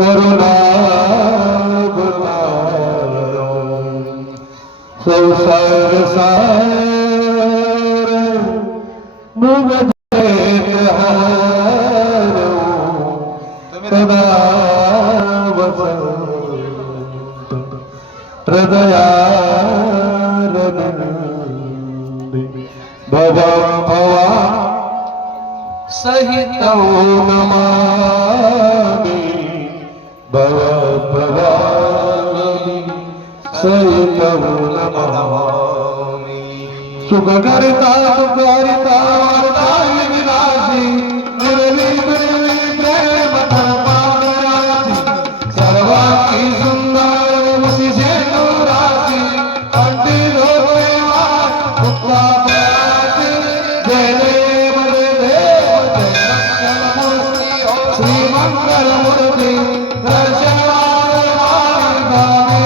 करुणावतारो संसार सार मुगदेत हारो सदा वसंत हृदयारविंदे भवभवा सहितं नमामि भवभवानि सहितं नमामि सुखकर्ता सुखहर्ता वरदान विनाशी निर्वी निर्वी प्रेम धर्मारासी सर्वांगी सुंदर मुझे राशि कंठी धोरेवा मुक्ता पयासी जय देव श्री मंगल मूर्ति दर्शनाय मार्गामि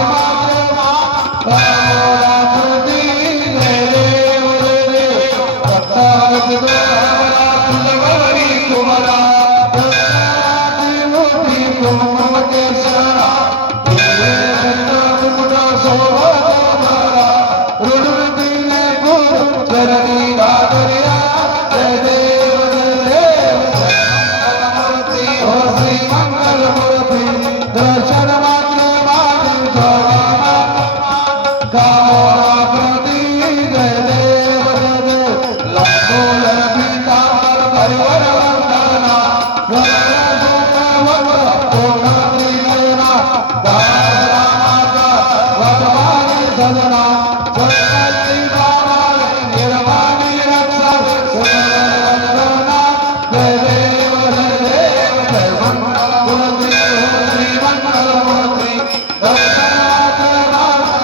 मातृति जय देव तत्तावरी कुमारा मूर्ति तुम के शरणा रुद्रति ने गुरु चरणी राधरिया जय देव श्री मंगल मूर्ति दर्शन मात्र कामना प्रति जय देव लंबोदर पीतांबर परिवर वंदना सजना निर्वाणी रक्षा जय देव जय मंगल मूर्ति श्री मंगल मूर्ति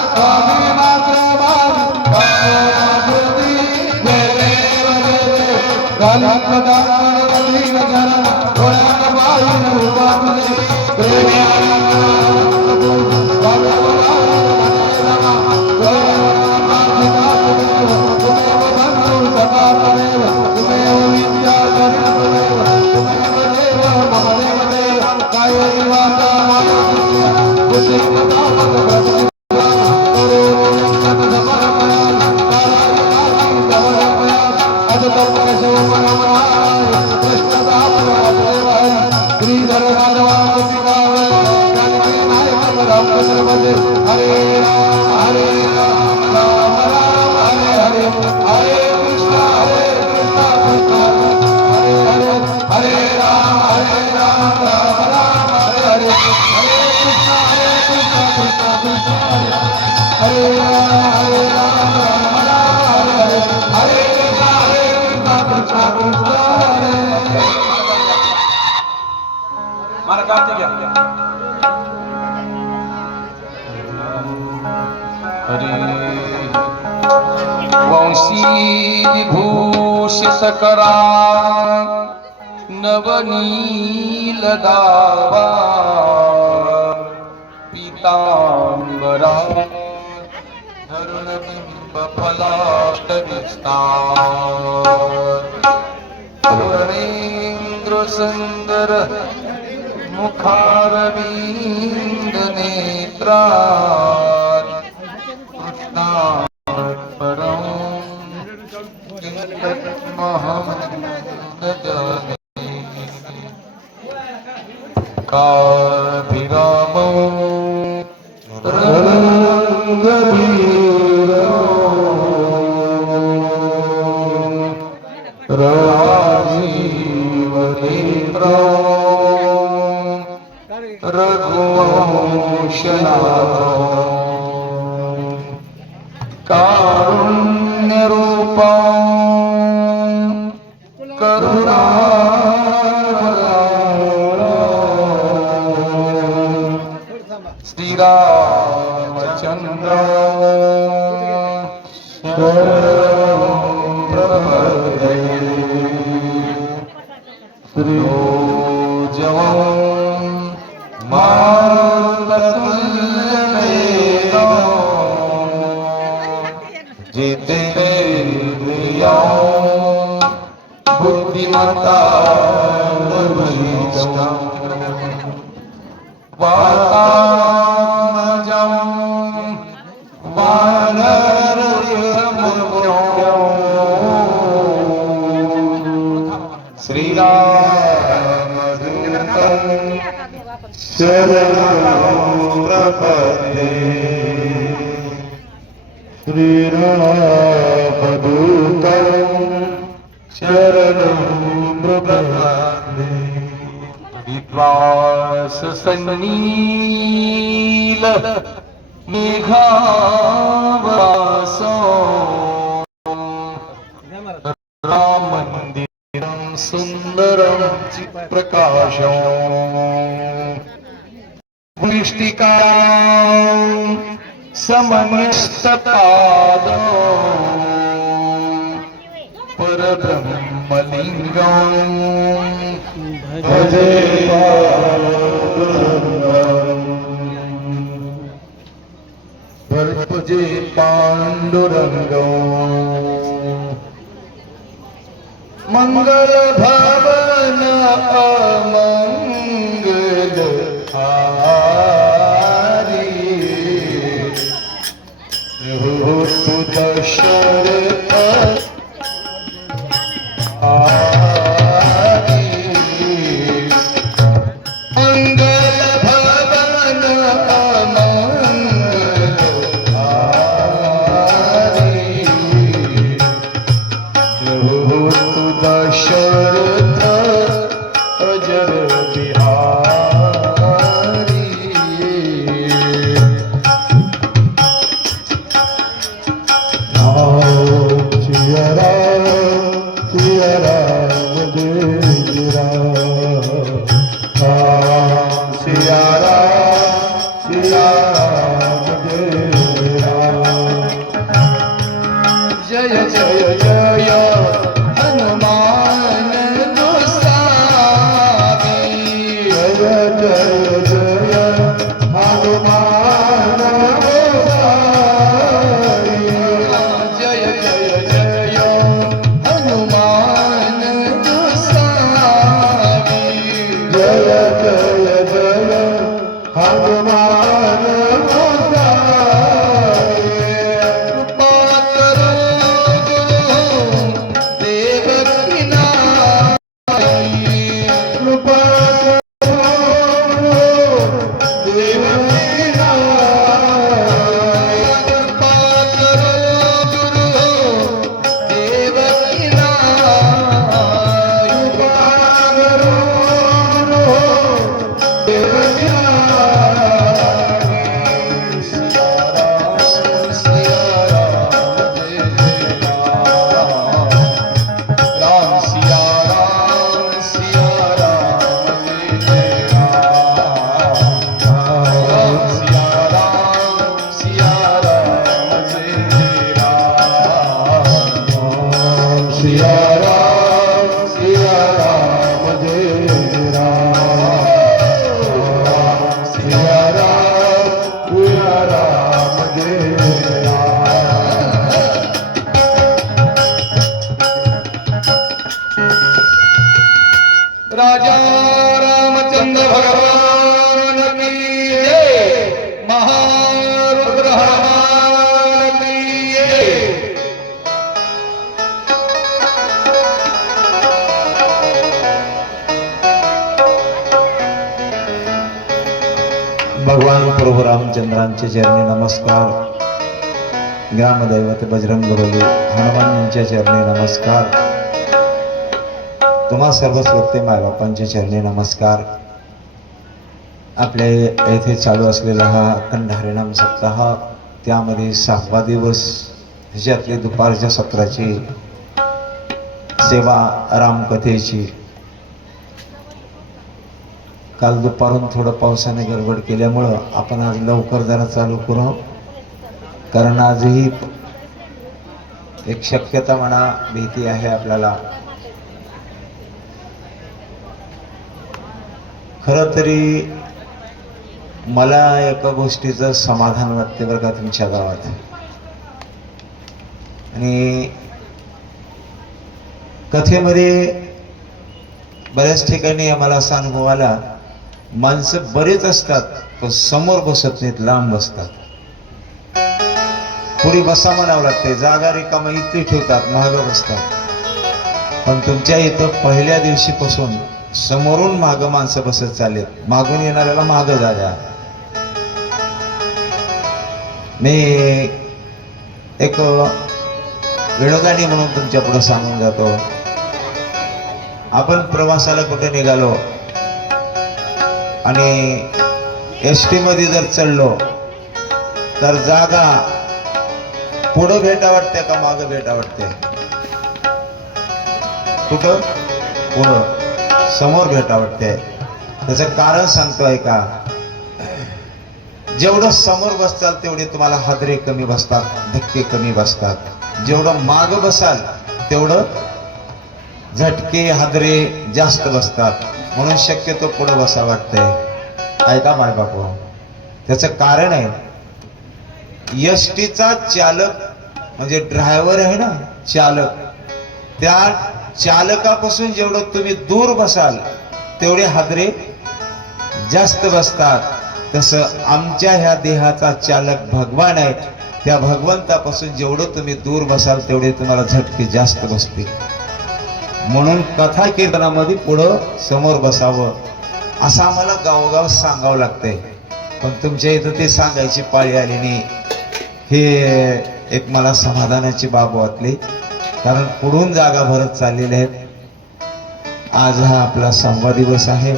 स्वामी मात्र मूर्ति जय देव गणपति जन गोळ्यात बाईन रूपातले हरे राम हरे राम राम राम हरे हरे हरे कृष्ण कृष्ण हरे हरे हरे राम राम राम हरे हरे हरे कृष्ण कृष्ण कृष्ण हरे राम राम राम हरे हरे हरे कृष्ण कृष्ण कृष्ण हरे मारा कार्तिक वंशी विभूषित करा नवनील दावा पीतांबरा धरुण बिंब पलाट विस्तार वरेंद्र सुंदर मुखारविंद नेत्रा काभिरामो रंगवीरो राजीवनेत्रो रघुवंशनाथो कारुण्यरूपा करुणा श्री रामचंद्र श्री जवान मातुल्यमेनो जेते दिया बुद्धिमता वातात्मजं वानरयुतमुख्यं श्रीरामदूतं शरणं प्रपद्ये श्रीरामदूतं शरणं प्रपद्ये विद्वांससन्नील मेघावासो राम मंदिरं सुंदरं प्रकाशम् वृष्टिकां समन्यस्तपादो परब्रह्मलिङ्गं भजे भजे पाण्डुरङ्गम् मंगल भवन अमंगल हारी हो तु दशरथ हारी मंगल भवन अमंगल हारी हो तु दशरथ अजर बिहारी सिया राम जय राम सिया राम जय जय जय हनुमान गोसावी जय जय जय हनुमान गोसावी जय जय जय हनुमान गोसावी जय जय जय हनुमान गोसावी कृपा करो देवकी नारी कृपा करो देवकी नारी कृपा करो गुरु देवकी नारी कृपा करो गुरु देवकी नारी सिया राम जय राम राम सिया राम जय राम सिया राम जय राम सिया राम जय राम सिया राम जय राम राजा रामचंद्र भगवान की जय महारुद्र हनुमान की जय भगवान प्रभू रामचंद्रांचे चरणी नमस्कार. ग्रामदैवत बजरंग बली हनुमान यांच्या चरणी नमस्कार. तुम्हा सर्व श्रोते मायबापांच्या चरणी नमस्कार. आपल्या येथे चालू असलेला हा अखंड हरिनाम सप्ताह, त्यामध्ये 6वा दिवस, ह्याच्यातली दुपारच्या सत्राची सेवा रामकथेची. काल दुपारून थोडं पावसाने गडबड केल्यामुळं आपण आज लवकर जरा चालू करू, कारण आजही एक शक्यता म्हणा भीती आहे आपल्याला. खरं तरी मला एका गोष्टीचं समाधान वाटते बरं का तुमच्या गावात. आणि कथेमध्ये बऱ्याच ठिकाणी आम्हाला असा अनुभव आला माणसं बरेच असतात पण समोर बसत नाहीत, लांब बसतात. पुढे बसा म्हणावं लागते, जागा रिकामा इथे ठेवतात, माग बसतात. पण तुमच्या इथं पहिल्या दिवशीपासून समोरून माग माणसं बसत चाललेत, मागून येणाऱ्याला माग जागा. मी एक विनोदानी म्हणून तुमच्या पुढे सांगून जातो. आपण प्रवासाला कुठे निघालो आणि एसटी मध्ये जर चढलो तर जागा पुढं भेटा वाटते का मागं भेटा वाटते? कुठं? पुढं, समोर भेटा वाटते. त्याचं कारण सांगतोय का? जेवढं समोर बसताल तेवढे तुम्हाला हादरे कमी बसतात, धक्के कमी बसतात. जेवढं माग बसाल तेवढं झटके हादरे जास्त बसतात. म्हणून शक्यतो पुढे बसा वाटतंय. ऐका माय बापू, त्याचं कारण आहे, एसटीचा चालक म्हणजे ड्रायव्हर आहे ना, चालक, त्या चालकापासून जेवढं तुम्ही दूर बसाल तेवढे हादरे जास्त बसतात. तसं आमच्या ह्या देहाचा चालक भगवान आहे, त्या भगवंतापासून जेवढं तुम्ही दूर बसाल तेवढे तुम्हाला झटके जास्त बसतील. म्हणून कथा कीर्तनामध्ये पुढं समोर बसावं असं आम्हाला गावोगाव सांगावं लागतंय. पण तुमच्या इथं ते सांगायची पाळी आली नाही, हे एक मला समाधानाची बाब वाटली. कारण पुढून जागा भरत चाललेल्या आहेत. आज हा आपला 6वा दिवस आहे.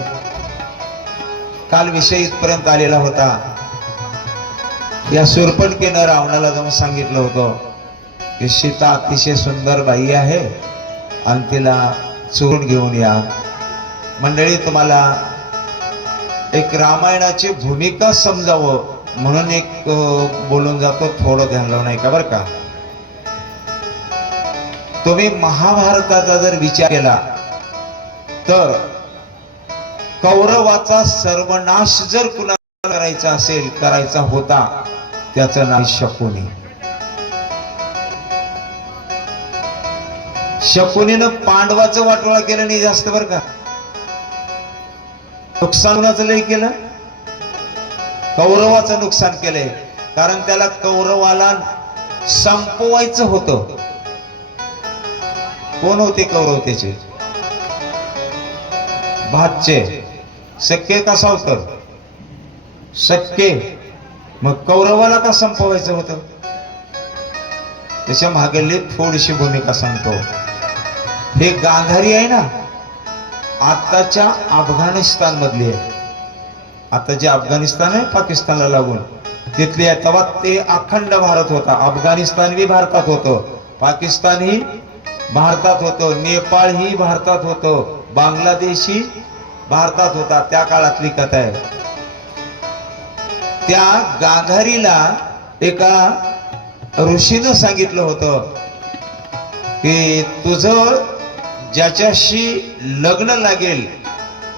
काल विषय इथपर्यंत आलेला होता. या शूर्पणखेनं रावणाला जाऊन सांगितलं होतं की सीता अतिशय सुंदर बाई आहे आणि तिला चोरून घेऊन या. मंडळी, तुम्हाला एक रामायणाची भूमिका समजावं म्हणून एक बोलून जातो, थोडं ध्यान लावून ऐका बरं का. तुम्ही महाभारताचा जर विचार केला तर कौरवाचा सर्वनाश जर कुणाला करायचा असेल, करायचा होता, त्याचं नाव शकुनी. शकुनीनं पांडवाचं वाटोळा केलं नाही जास्त बरं का. नुकसान कुणाचं लय केलं? कौरवाचं नुकसान केलंय. कारण त्याला कौरवाला संपवायचं होतं. कोण होते कौरव? त्याचे भाचे, सख्खे का सावतर? सख्खे. मग कौरवाला का संपवायचं होतं? त्याच्या मागली थोडीशी भूमिका सांगतो. हे गांधारी आहे ना, आताच्या अफगाणिस्तान मधली आहे. आता जे अफगाणिस्तान आहे पाकिस्तानला लागून, तिथली आहे. तेव्हा ते अखंड भारत होता. अफगाणिस्तान ही भारतात होतं, पाकिस्तान ही भारतात होतं, नेपाळ ही भारतात होतं, बांगलादेश ही भारतात होता. त्या काळातली कथा आहे. त्या गांधारीला एका ऋषीनं सांगितलं होतं की तुझं ज्याच्याशी लग्न लागेल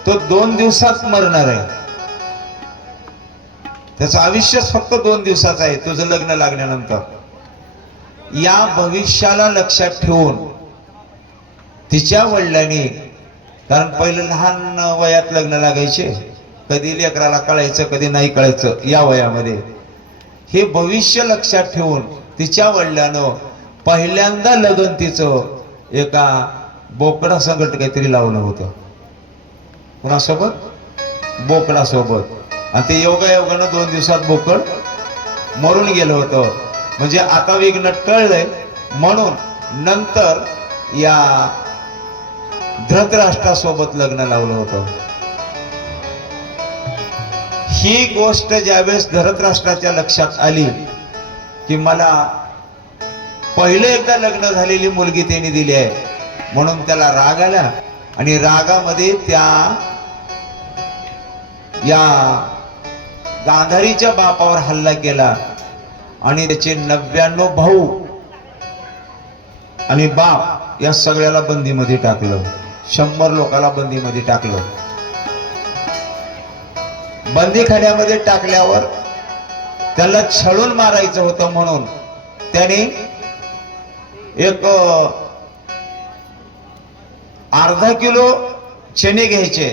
तो 2 दिवसात मरणार आहे. त्याचं आयुष्यच फक्त 2 दिवसाचं आहे तुझं लग्न लागल्यानंतर. या भविष्याला लक्षात ठेवून तिच्या वडिलांनी, कारण पहिलं लहान वयात लग्न लागायचे, कधी लेकराला कळायचं कधी नाही कळायचं या वयामध्ये, हे भविष्य लक्षात ठेवून तिच्या वडिलांनं पहिल्यांदा लग्न तिचं एका बोकडा संकट काहीतरी लावलं होतं. कुणासोबत? बोकडासोबत. आणि ते योगायोगानं 2 दिवसात बोकड मरून गेलं होतं. म्हणजे आता विघ्न टळलंय. म्हणून नंतर या धृतराष्ट्रासोबत लग्न लावलं होतं. ही गोष्ट ज्यावेळेस धृतराष्ट्राच्या लक्षात आली की मला पहिलं एकदा लग्न झालेली मुलगी त्यांनी दिली आहे, म्हणून त्याला राग आला आणि रागामध्ये त्या या गांधारीच्या बापावर हल्ला केला आणि त्याचे 99 भाऊ आणि बाप या सगळ्याला बंदीमध्ये टाकलं. 100 लोकांना बंदीमध्ये टाकलं. बंदीखान्यामध्ये टाकल्यावर त्याला छळून मारायचं होतं म्हणून त्याने एक अर्धा किलो चणे घ्यायचे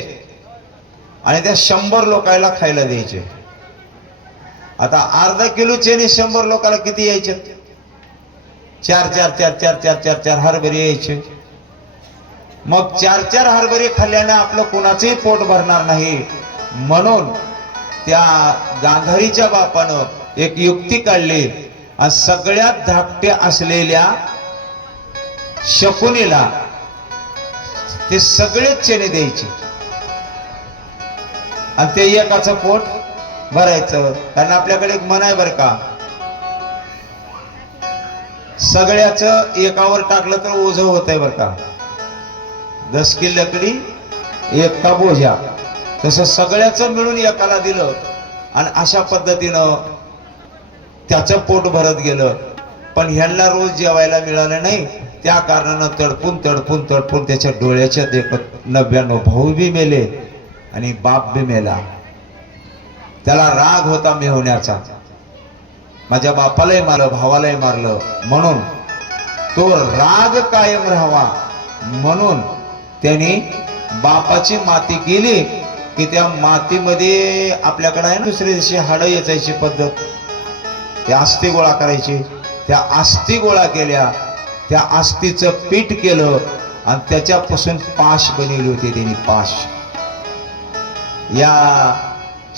आणि त्या 100 लोकायला खायला द्यायचे. आता अर्धा किलो चणे 100 लोकांना किती यायचे? 4 हरभरे यायचे. मग 4 हरभरे खाल्ल्याने आपलं कोणाचंही पोट भरणार नाही, म्हणून त्या गांधारीच्या बापानं एक युक्ती काढली आणि सगळ्यात धाकटे असलेल्या शकुनीला ते सगळे चणे द्यायचे आणि ते एकाचं पोट भरायचं. कारण आपल्याकडे एक म्हण आहे बरं का, सगळ्याचं एकावर टाकलं तर ओझं होतंय बरं का. 10 की लकडी एक का बोझा, तसं सगळ्याचं मिळून एकाला दिलं आणि अशा पद्धतीनं त्याचं पोट भरत गेलं. पण ह्यांना रोज जेवायला मिळालं नाही, त्या कारणानं तडपून त्याच्या डोळ्याच्या देखत 99 भाऊ बी मेले आणि बाप बी मेला. त्याला राग होता मेहुण्याचा, माझ्या बापालाही मारलं, भावालाही मारलं, म्हणून तो राग कायम राहावा म्हणून त्यांनी बापाची माती केली की त्या मातीमध्ये आपल्याकडे आहे ना दुसऱ्या दिवशी हाडं येचायची पद्धत, त्या अस्थी गोळा करायची. त्या अस्थी गोळा केल्या, त्या अस्थीचं पीठ केलं आणि त्याच्यापासून पाश बनवली होती त्यांनी. पाश या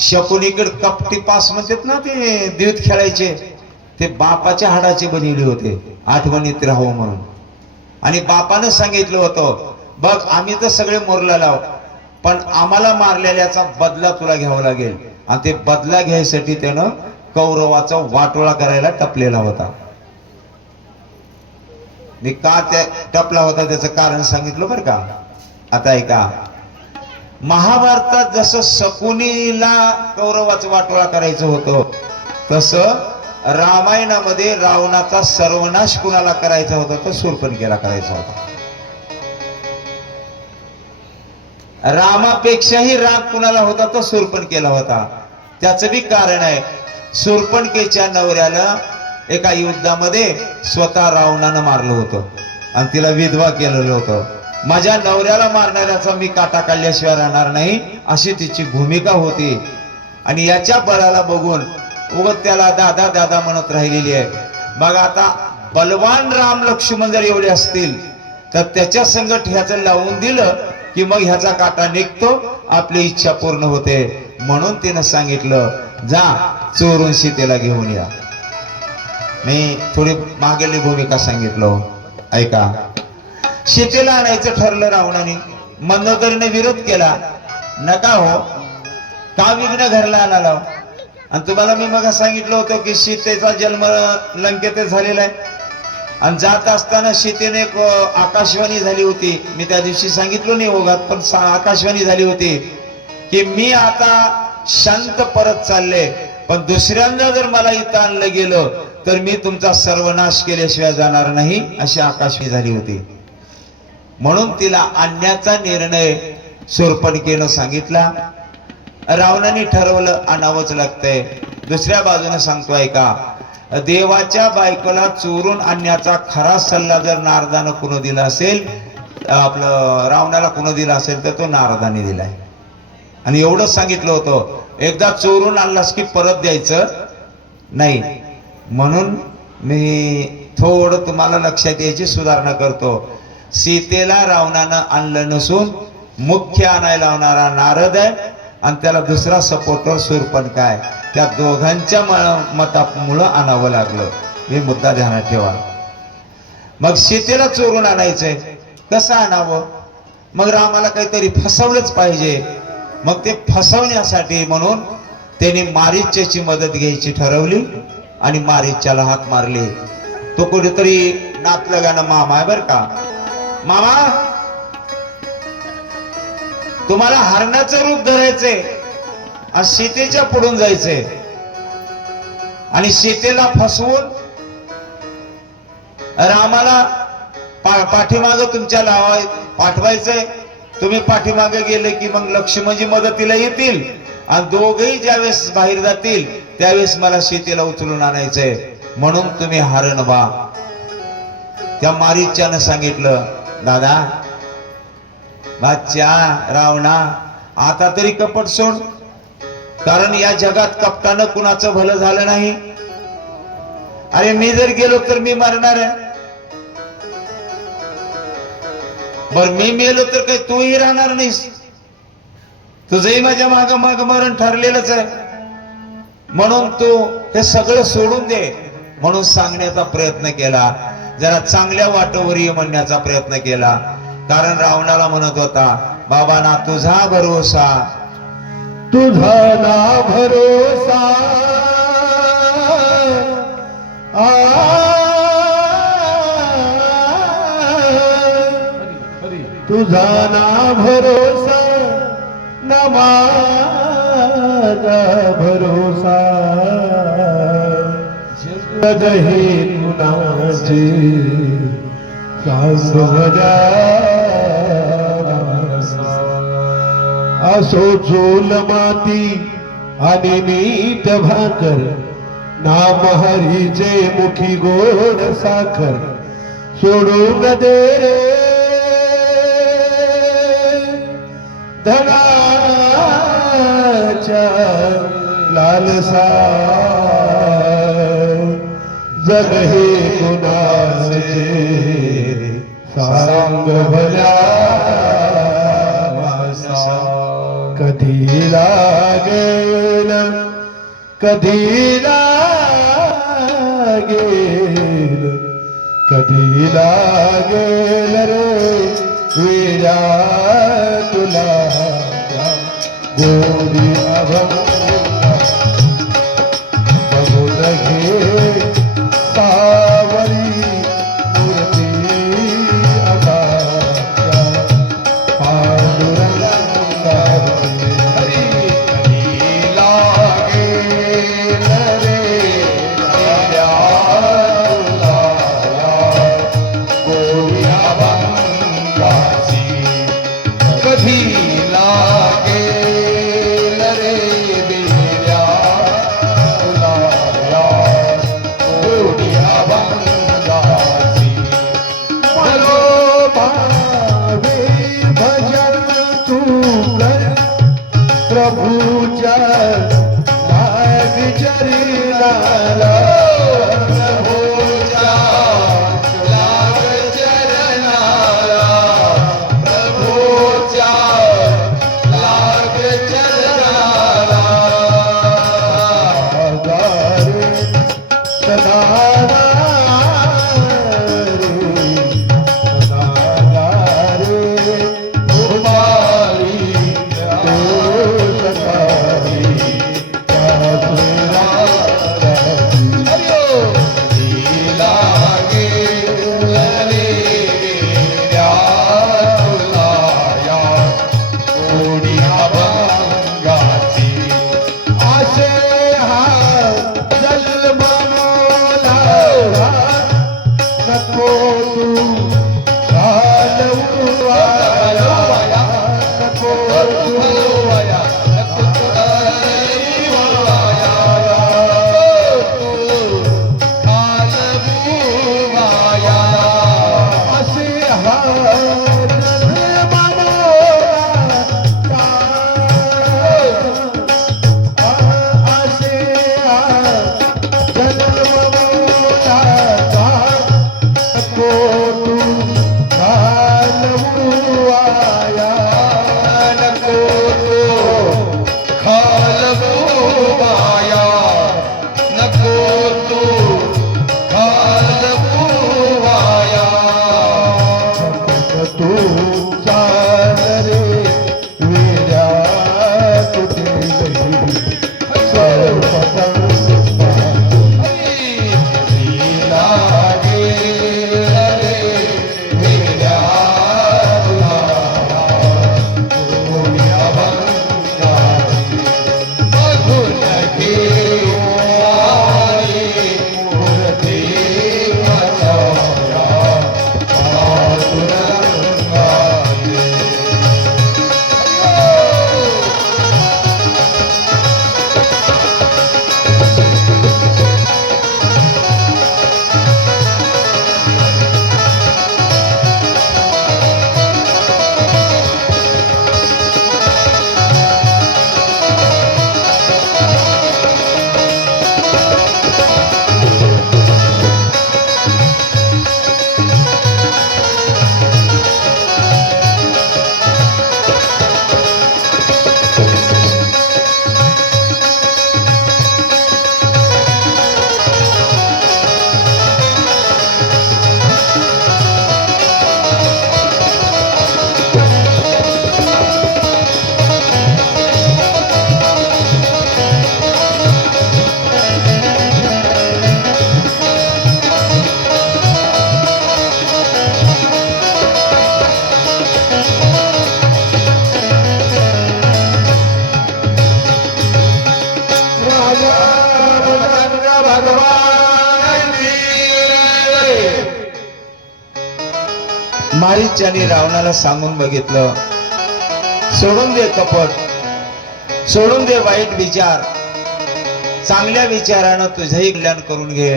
शकुनीकडे कपटी पास म्हणतात ना, ते देवीत खेळायचे, ते बापाच्या हाडाचे बनवले होते आठवणीत राहावं म्हणून. आणि बापानं सांगितलं होतं, बघ आम्ही तर सगळे मोरला लाव, पण आम्हाला मारलेल्याचा बदला तुला घ्यावा लागेल. आणि ते बदला घ्यायसाठी त्यानं कौरवाचा वाटोळा करायला टपलेला होता. मी का त्या टपला होता त्याचं कारण सांगितलं बरं का. आता ऐका, महाभारतात जसं शकुनीला कौरवाचं वाटोळा करायचं होतं, तसं रामायणामध्ये रावणाचा सर्वनाश कुणाला करायचा होता, तर शूर्पणखेला करायचा होता. रामापेक्षाही राग कुणाला होता, तो शूर्पणखेला होता. त्याचं बी कारण आहे. शूर्पणखेच्या नवऱ्याला एका युद्धामध्ये स्वतः रावणानं मारलं होतं आणि तिला विधवा केलेलं होतं. माझ्या नवऱ्याला मारणाऱ्याचा मी काटा काढल्याशिवाय राहणार नाही, अशी तिची भूमिका होती. आणि याच्या बळाला बघून उगत त्याला दादा दादा म्हणत राहिलेली आहे. मग आता बलवान राम लक्ष्मण जर एवढे असतील तर त्याच्या संगत ह्याचं लावून दिलं की मग ह्याचा काटा निघतो, आपली इच्छा पूर्ण होते. म्हणून तिनं सांगितलं, जा चोरून सीतेला घेऊन या. मी थोडी मागेली भूमिका सांगितलं, ऐका. सीतेला आणायचं ठरलं रावणाने, मंदोदरीने विरोध केला, नका हो, का विघ्न घरला आणाला. आणि तुम्हाला मी मग सांगितलं होतं की सीतेचा जन्म लंकेत झालेला आहे आणि जात असताना सीतेने एक आकाशवाणी झाली होती. मी त्या दिवशी सांगितलं नाही ओघात, पण आकाशवाणी झाली होती की मी आता शांत परत चालले, पण दुसऱ्यांदा जर मला इथं आणलं गेलं तर मी तुमचा सर्वनाश केल्याशिवाय जाणार नाही, अशी आकाशवाणी झाली होती. म्हणून तिला आणण्याचा निर्णय शूर्पणखेनं सांगितला. रावणाने ठरवलं आणावंच लागतंय. दुसऱ्या बाजूने सांगतो ऐका, देवाच्या बायकोला चोरून आणण्याचा खरा सल्ला जर नारदानं कुणी दिला असेल, आपलं रावणाला कुणी दिला असेल तर तो नारदाने दिलाय. आणि एवढंच सांगितलं होतं, एकदा चोरून आणलास की परत द्यायचं नाही. म्हणून मी थोडं तुम्हाला लक्षात यायची सुधारणा करतो. सीतेला रावणानं आणलं नसून मुख्य आणायला लावणारा नारद आहे आणि त्याला दुसरा सपोर्टर शूर्पणखा आहे. त्या दोघांच्या मतामुळं आणावं लागलं, हे मुद्दा ध्यानात ठेवा. मग सीतेला चोरून आणायचंय, कसं आणावं? मग रामाला काहीतरी फसवलंच पाहिजे. मग ते फसवण्यासाठी म्हणून त्याने मारीच्याची मदत घ्यायची ठरवली आणि मारीच्याला हात मारले. तो कुठेतरी नातलगाना मामा आहे बर का. मामा, तुम्हाला हरणाचं रूप धरायचंय आणि सीतेच्या पुढून जायचंय आणि सीतेला फसवून रामाला पाठीमागं तुमच्या पाठवायचंय. तुम्ही पाठीमागे गेले की मग लक्ष्मणजी मदतीला येतील आणि दोघेही ज्यावेळेस बाहेर जातील त्यावेळेस मला सीतेला उचलून आणायचंय, म्हणून तुम्ही हरण व्हा. त्या मारीच्यानं सांगितलं, दादा बादशा रावणा, आता तरी कपट सोड, कारण या जगात कपटानं कुणाचं भलं झालं नाही. अरे मी जर गेलो तर मी मरणार आहे, बर मी मेलो तर काही तूही राहणार नाहीस, तुझंही माझ्या माग माग मरण ठरलेलंच आहे. म्हणून तू हे सगळं सोडून दे म्हणून सांगण्याचा प्रयत्न केला, जरा चांगल्या वाटेवर ये म्हणण्याचा प्रयत्न केला. कारण रावणाला म्हणत होता, बाबा ना तुझा भरोसा, तुझा ना भरोसा तुझा ना भरोसा ना माझा भरोसा, जग हे कुणाचे सांगजा. असो झोल माती आणि मीठ भाकर, नाम हरीचे मुखी गोड साखर, सोडून दे रे धनाच्या लालसा, जग हे कुणाचे सांग भल्या वासा. कधी लागेल कधी लागेल कधी लागेल रे वीरा तुला गोडी अभंग बघून घे सावरी मूर्ती अगाच्या पांडुरंगाची. कधी लागेल रे वीरा तुला गोडी अभंगाची, कधी लागेल रे वीरा तुला गोडी अभंगाची. मनोभावे भजन तू कर प्रभूच्या लाग चरणाला, प्रभूच्या लाग चरणाला, प्रभूच्या लाग चरणाला. गारे सदा नको मारीच्याने रावणाला सांगून बघितलं, सोडून दे कपट, सोडून दे वाईट विचार, चांगल्या विचारानं तुझंही कल्याण करून घे.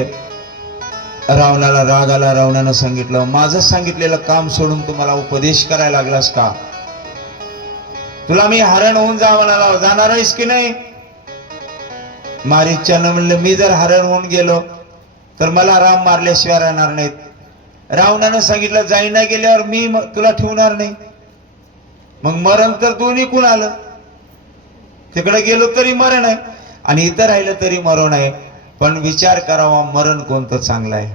रावणाला राग आला. रावणानं सांगितलं, माझं सांगितलेलं काम सोडून तुम्हाला उपदेश करायला लागलास का? तुला मी हरण होऊन जा म्हणाला, जाणार आहेस की नाही? मारीच्यानं म्हणलं, मी जर हरण होऊन गेलो तर मला राम मारल्याशिवाय राहणार नाहीत. रावणानं सांगितलं, जाईना गेल्यावर मी तुला ठेवणार नाही. मग मरण तर दोन्ही कोण आलं, तिकडे गेलो तरी मरण आहे आणि इथं राहिलं तरी मरण आहे. पण विचार करावा, मरण कोणतं चांगलं आहे,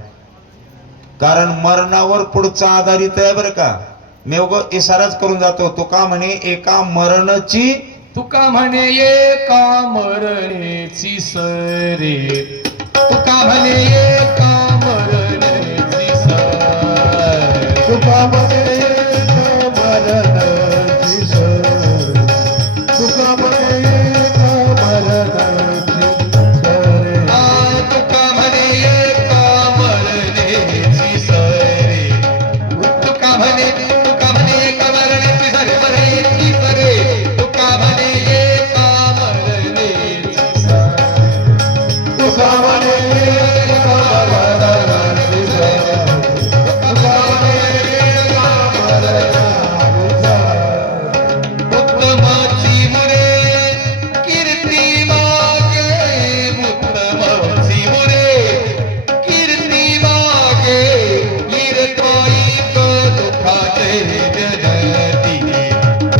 कारण मरणावर पुढचा आधारित आहे बरं का. मी इशाराच करून जातो. तुका म्हणे एका मरणाची, तुका म्हणे एका मरणेची सरे, तुका म्हणे एका मरणेची सरे, तुका म्हणे एका मरणाची सर, तुका म्हणे एका मरणाची सर. तुका म्हणे एका मरणेची सरे, तुका म्हणे एका मरणेची सरे, मरणेची सरे, तुका म्हणे एका मरणेची सरे, तुका म्हणे एका मरणाची सर, तुका म्हणे एका मरणाची सर. उत्तमाची मुरे कीर्ती मागे, उत्तमाची मुरे कीर्ती मागे, कीर्तमाईक दुःखाचे जनती,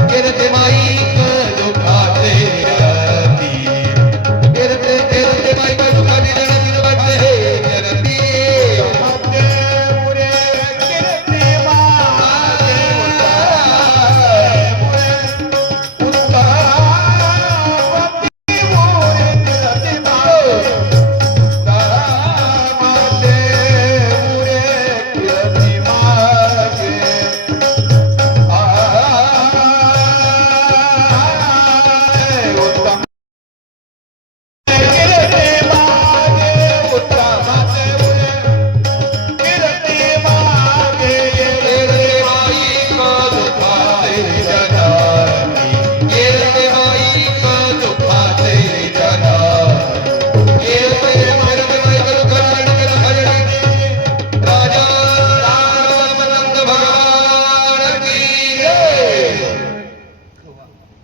कीर्तमाईक दुःखाचे जनती, कीर्तमाईक दुःखाचे जनती जनती.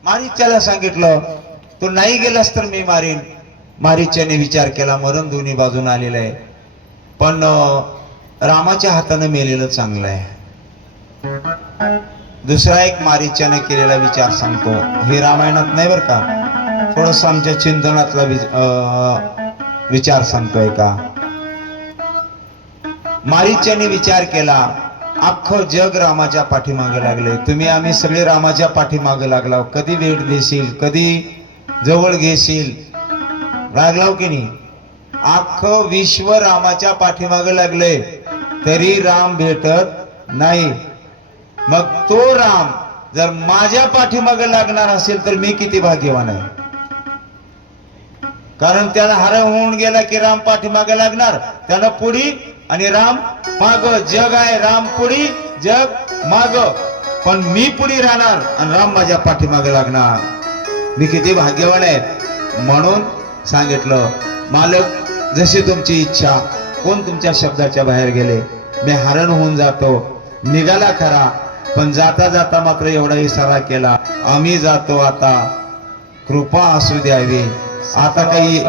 मारीच्याला सांगितलं, तू नाही गेलास तर मी मारीन. मारीच्याने विचार केला, मरण दोन्ही बाजून आलेलं आहे, पण रामाच्या हाताने मेलेलं चांगलं आहे. दुसरा एक मारीच्याने केलेला विचार सांगतो. हे रामायणात नाही बरं का, थोडस आमच्या चिंतनातला विचार सांगतोय का. मारीच्याने विचार केला, अख्खं जग रामाच्या पाठीमागे लागले, तुम्ही आम्ही सगळे रामाच्या पाठीमागे लागलाव, कधी भेट देशील, कधी जवळ घेशील, लागलाव की नाही. अख्खं विश्व रामाच्या पाठीमागे लागले तरी राम भेटत नाही. मग तो राम जर माझ्या पाठीमागे लागणार असेल तर मी किती भाग्यवान आहे. कारण त्याला हरण होऊन गेला की राम पाठीमागे लागणार, त्याला पुढी आणि राम माग. जग आहे, राम पुढी जग माग, पण मी पुढी राहणार आणि राम माझ्या पाठीमागे लागणार. मी किती भाग्यवान आहे. म्हणून सांगितलं, मालक जशी तुमची इच्छा, कोण तुमच्या शब्दाच्या बाहेर गेले. मी हरण होऊन जातो. निघाला खरा, पण जाता जाता मात्र एवढा इशारा केला, आम्ही जातो आता, कृपा असू द्यावी. आता काही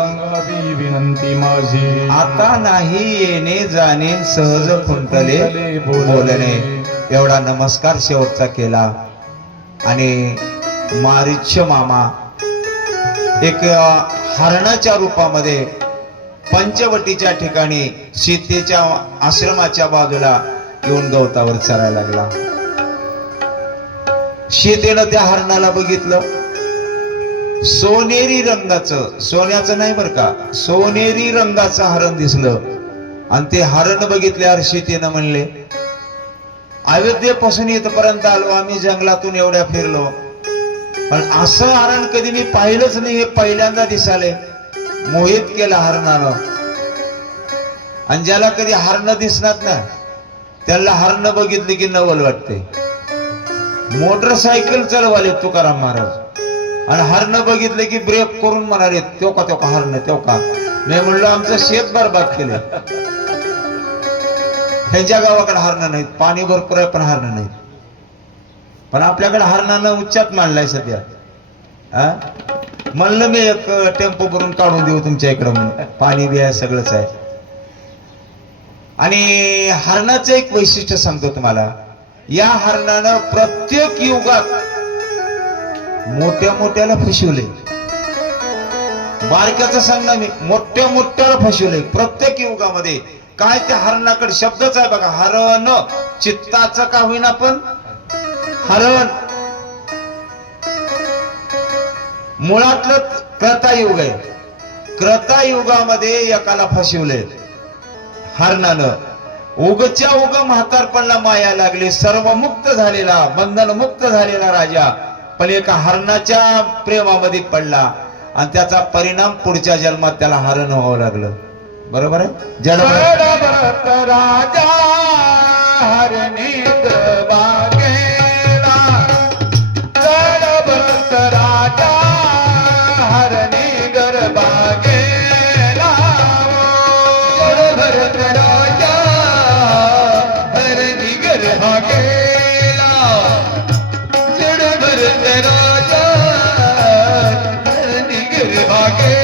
विनंती माझी, आता नाही येणे जाणे, सहज खुंटले बोलणे. एवढा नमस्कार शेवटचा केला आणि मारीच्य मामा एक हरणाच्या रूपामध्ये पंचवटीच्या ठिकाणी सीतेच्या आश्रमाच्या बाजूला येऊन गवतावर चरायला लागला. सीतेनं त्या हरणाला बघितलं, सोनेरी रंगाचं, सोन्याचं नाही बर का, सोनेरी रंगाचं हरण दिसलं. आणि ते हरण बघितल्यावर सीतेनं म्हणले, अयोध्येपासून इथपर्यंत आलो आम्ही, जंगलातून एवढ्या फिरलो, पण असं हरण कधी मी पाहिलंच नाही, हे पहिल्यांदा दिसाले. मोहित केला हरणानं. आणि ज्याला कधी हरण दिसणार ना त्याला हरणं बघितली की नवल वाटते. मोटरसायकल चालवाले तुकाराम महाराज आणि हरणं बघितले की ब्रेक करून म्हणाले तो का हरणं तो का. मी म्हणलो आमचं शेत बरबाद केलं. ह्यांच्या गावाकडे हरणं नाहीत, पाणी भरपूर आहे पण हरणं नाहीत. पण आपल्याकडे हरणानं उच्चात मांडलाय सध्या. म्हणलं मी एक टेम्पो भरून काढून देऊ तुमच्या इकडं म्हणून, पाणी बी आहे सगळंच आहे. आणि हरणाचं एक वैशिष्ट्य सांगतो तुम्हाला. या हरणानं प्रत्येक युगात मोठ्या मोठ्याला फसवले. बारक्याचं सांगणार मी, मोठ्या मोठ्याला फसवले प्रत्येक युगामध्ये. काय त्या हरणाकडे शब्दच आहे बघा, हरण. चित्ताचं का होईना पण हरण. मुळातलं क्रतायुग आहे. क्रतायुगामध्ये एकाला फसवले हरणानं. उगच्या उग म्हातारपणला माया लागली. सर्व मुक्त झालेला, बंधन मुक्त झालेला राजा पण एका हरणाच्या प्रेमामध्ये पडला आणि त्याचा परिणाम पुढच्या जन्मात त्याला हरण व्हावं लागलं. बरोबर आहे. जडभरत राजा हरणी बागेला, जडभरत राजा हरणी बागेला, जडभरत राजा हरणी बागेला, जडभरत राजा हरणी बागेला.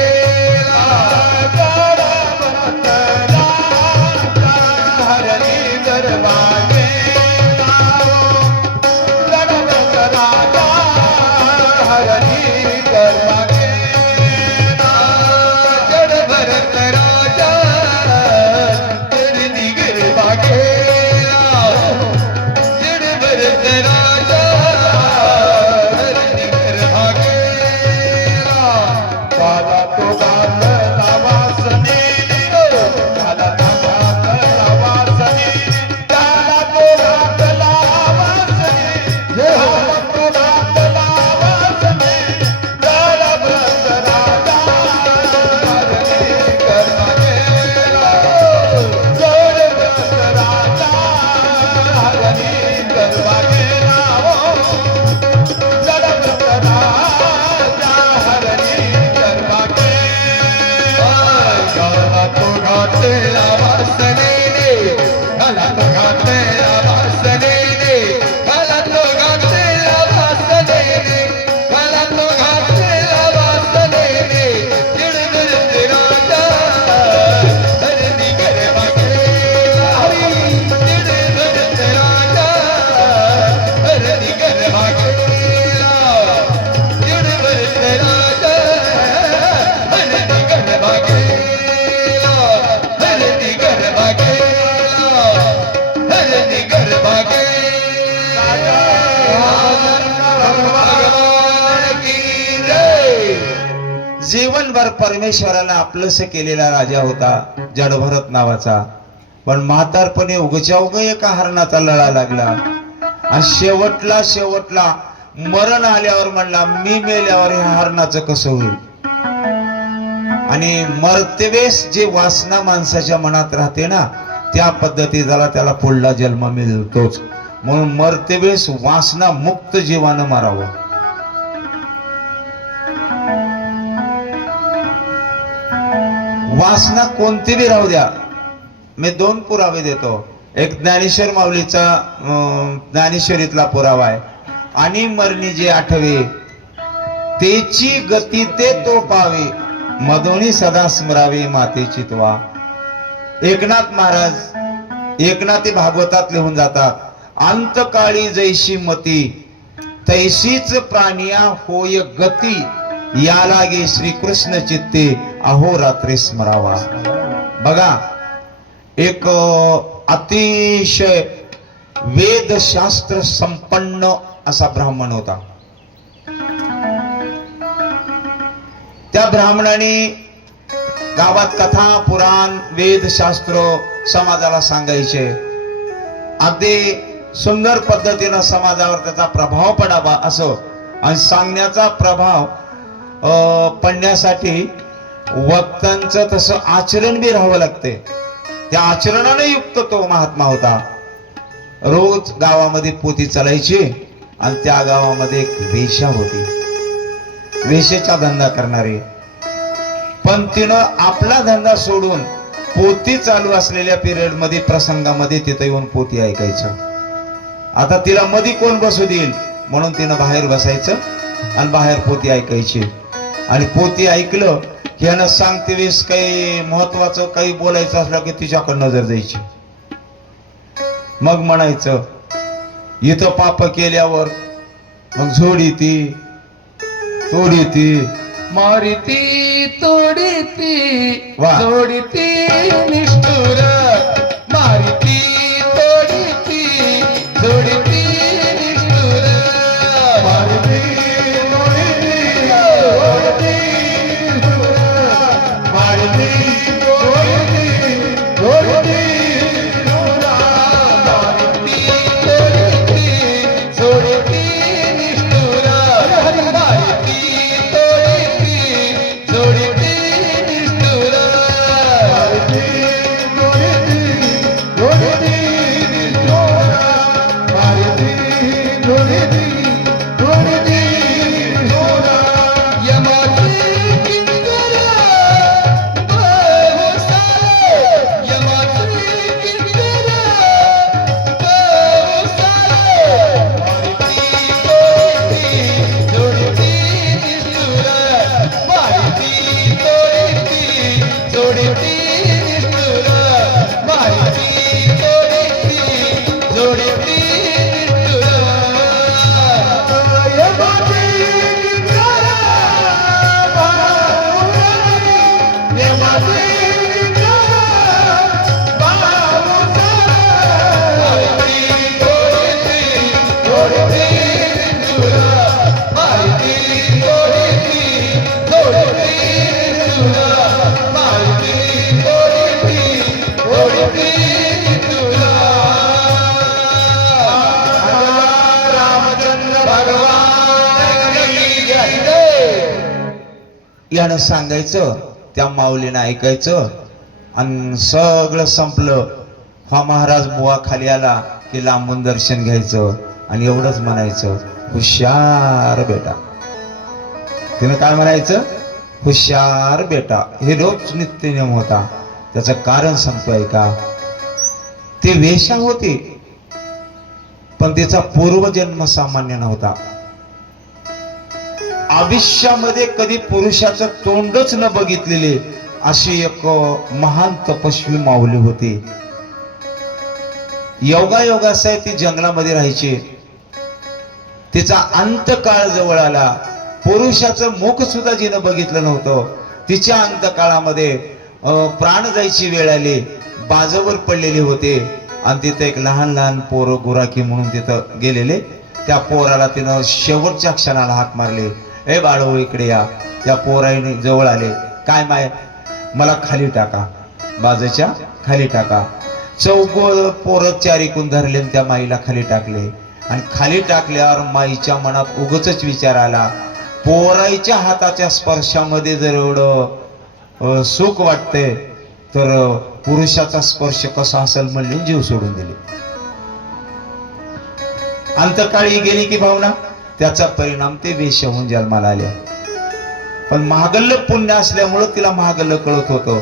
जीवनभर परमेश्वराला आपलंस केलेला राजा होता जडभरत नावाचा. पण म्हातारपणे उगच्या उग एका हरणाचा लळा लागला आणि शेवटला मरण आल्यावर म्हणला मी मेल्यावर ह्या हरणाचं कसं होईल. आणि मर्त्यवेस जे वासना माणसाच्या मनात राहते ना त्या पद्धतीला त्याला पुढला जन्म मिळतोच. म्हणून मर्त्यवेस वासना मुक्त जीवानं मारावं. वासना कोणती बी राहू द्या. मी 2 पुरावे देतो. एक ज्ञानेश्वर माऊलीचा ज्ञानेश्वरीतला पुरावा आहे. आणि मरणी जे आठवे तेची गती ते तो पावे, मधोनी सदा स्मरावे मातेची त्वा. एकनाथ महाराज एकनाथी भागवतात लिहून जातात, अंतकाळी जैशी मती तैशीच प्राणिया होय गती, या लागे श्रीकृष्ण चित्ते अहोरात्री स्मरावा. बघा एक अतिशय वेदशास्त्र संपन्न असा ब्राह्मण होता. त्या ब्राह्मणाने गावात कथा पुराण वेदशास्त्र समाजाला सांगायचे. अगदी सुंदर पद्धतीनं समाजावर त्याचा प्रभाव पडावा असं. आणि सांगण्याचा प्रभाव पडण्यासाठी वक्त्यांचं तसं आचरण बी राहावं लागते. त्या आचरणाने युक्त तो महात्मा होता. रोज गावामध्ये पोती चालायची आणि त्या गावामध्ये एक वेश्या होती, वेश्याचा धंदा करणारी. पण तिनं आपला धंदा सोडून पोती चालू असलेल्या पिरियड मध्ये प्रसंगामध्ये तिथं येऊन पोती ऐकायचं. आता तिला मध्ये कोण बसू देईल म्हणून तिनं बाहेर बसायचं आणि बाहेर पोती ऐकायची. आणि पोती ऐकलं की ह्यानं सांगते वेळेस काही महत्वाचं काही बोलायचं असलं की तिच्याकडे नजर जायची. मग म्हणायचं इथं पाप केल्यावर मग झोडी ती तोडी ती मारिती तोडीती वा. जोडीती निष्ठुर मारिती तोडीती जोडीती निष्ठुर मारिती तोडीती जोडीती निष्ठुर मारिती तोडीती जोडीती निष्ठुर मारिती तोडीती जोडीती निष्ठुर मारिती जोडीती निष्ठुर यमाची किंकर बहुसारे यमाची किंकर बहुसारे मारिती तोडीती जोडीती निष्ठुर मारिती तोडीती जोडीती निष्ठुर मारिती तोडीती जोडीती निष्ठुर यमाची किंकर बहुसारे यमाची किंकर बहुसारे मारिती तोडीती जोडीती निष्ठुर मारिती तोडीती जोडीती निष्ठुर मारिती तोडीती जोडीती निष्ठुर रामचंद्र भगवान की जय. यानं सांगायचं त्या माऊलीनं ऐकायचं आणि सगळं संपलं. हा महाराज बुवा खाली आला की लांबून दर्शन घ्यायचं आणि एवढंच म्हणायचं हुशार बेटा. तिनं काय म्हणायचं हुशार बेटा. हे रोज नित्य नियम होता. त्याचं कारण सांगतोय का, ती वेश्या होती पण तिचा पूर्वजन्म सामान्य नव्हता. आयुष्यामध्ये कधी पुरुषाचं तोंडच न बघितलेले अशी एक महान तपस्वी माऊली होती. योगायोगासह ती जंगलामध्ये राहायची. तिचा अंतकाळ जवळ आला. पुरुषाचं मुख सुद्धा जिनं बघितलं नव्हतं. तिच्या अंतकाळामध्ये प्राण जायची वेळ आली. बाजूवर पडलेले होते आणि तिथं एक लहान लहान पोरं गुराखी म्हणून तिथं गेलेले. त्या पोराला तिनं शेवटच्या क्षणाला हाक मारले, ए बाळो इकडे या. त्या पोराने जवळ आले. काय माय, मला खाली टाका, बाजूच्या खाली टाका. चौघ पोरं चारिकून धरले त्या माईला खाली टाकले. आणि खाली टाकल्यावर माईच्या मनात उगच विचार आला, पोराईच्या हाताच्या स्पर्शामध्ये जर एवढं सुख वाटते तर पुरुषाचा स्पर्श कसा असेल म्हणून जीव सोडून दिले. अंतकाळी गेली की भावना, त्याचा परिणाम ते वेश्या होऊन जन्माला आल्या. पण महागल्ल पुण्य असल्यामुळं तिला महागल्ल कळत होतं.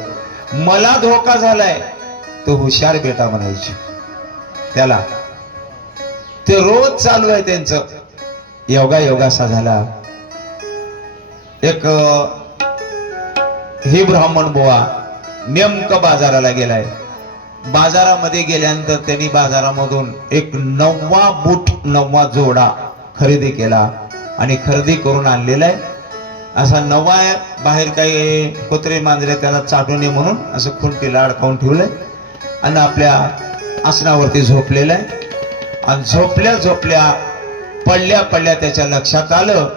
मला धोका झालाय तो हुशार बेटा म्हणायची त्याला. ते रोज चालू आहे त्यांचं. योगायोगासा झाला. एक हे ब्राह्मण बुवा नेमकं बाजाराला गेलाय. बाजारामध्ये गेल्यानंतर त्यांनी बाजारामधून एक नववा बूट, नववा जोडा खरेदी केला आणि खरेदी करून आणलेला आहे. असा नवा बाहेर काही कुत्रे मांजरे त्याला चाटू नये म्हणून असं खुंटीला अडकावून ठेवलंय आणि आपल्या आसनावरती झोपलेला आहे. आणि झोपल्या पडल्या त्याच्या लक्षात आलं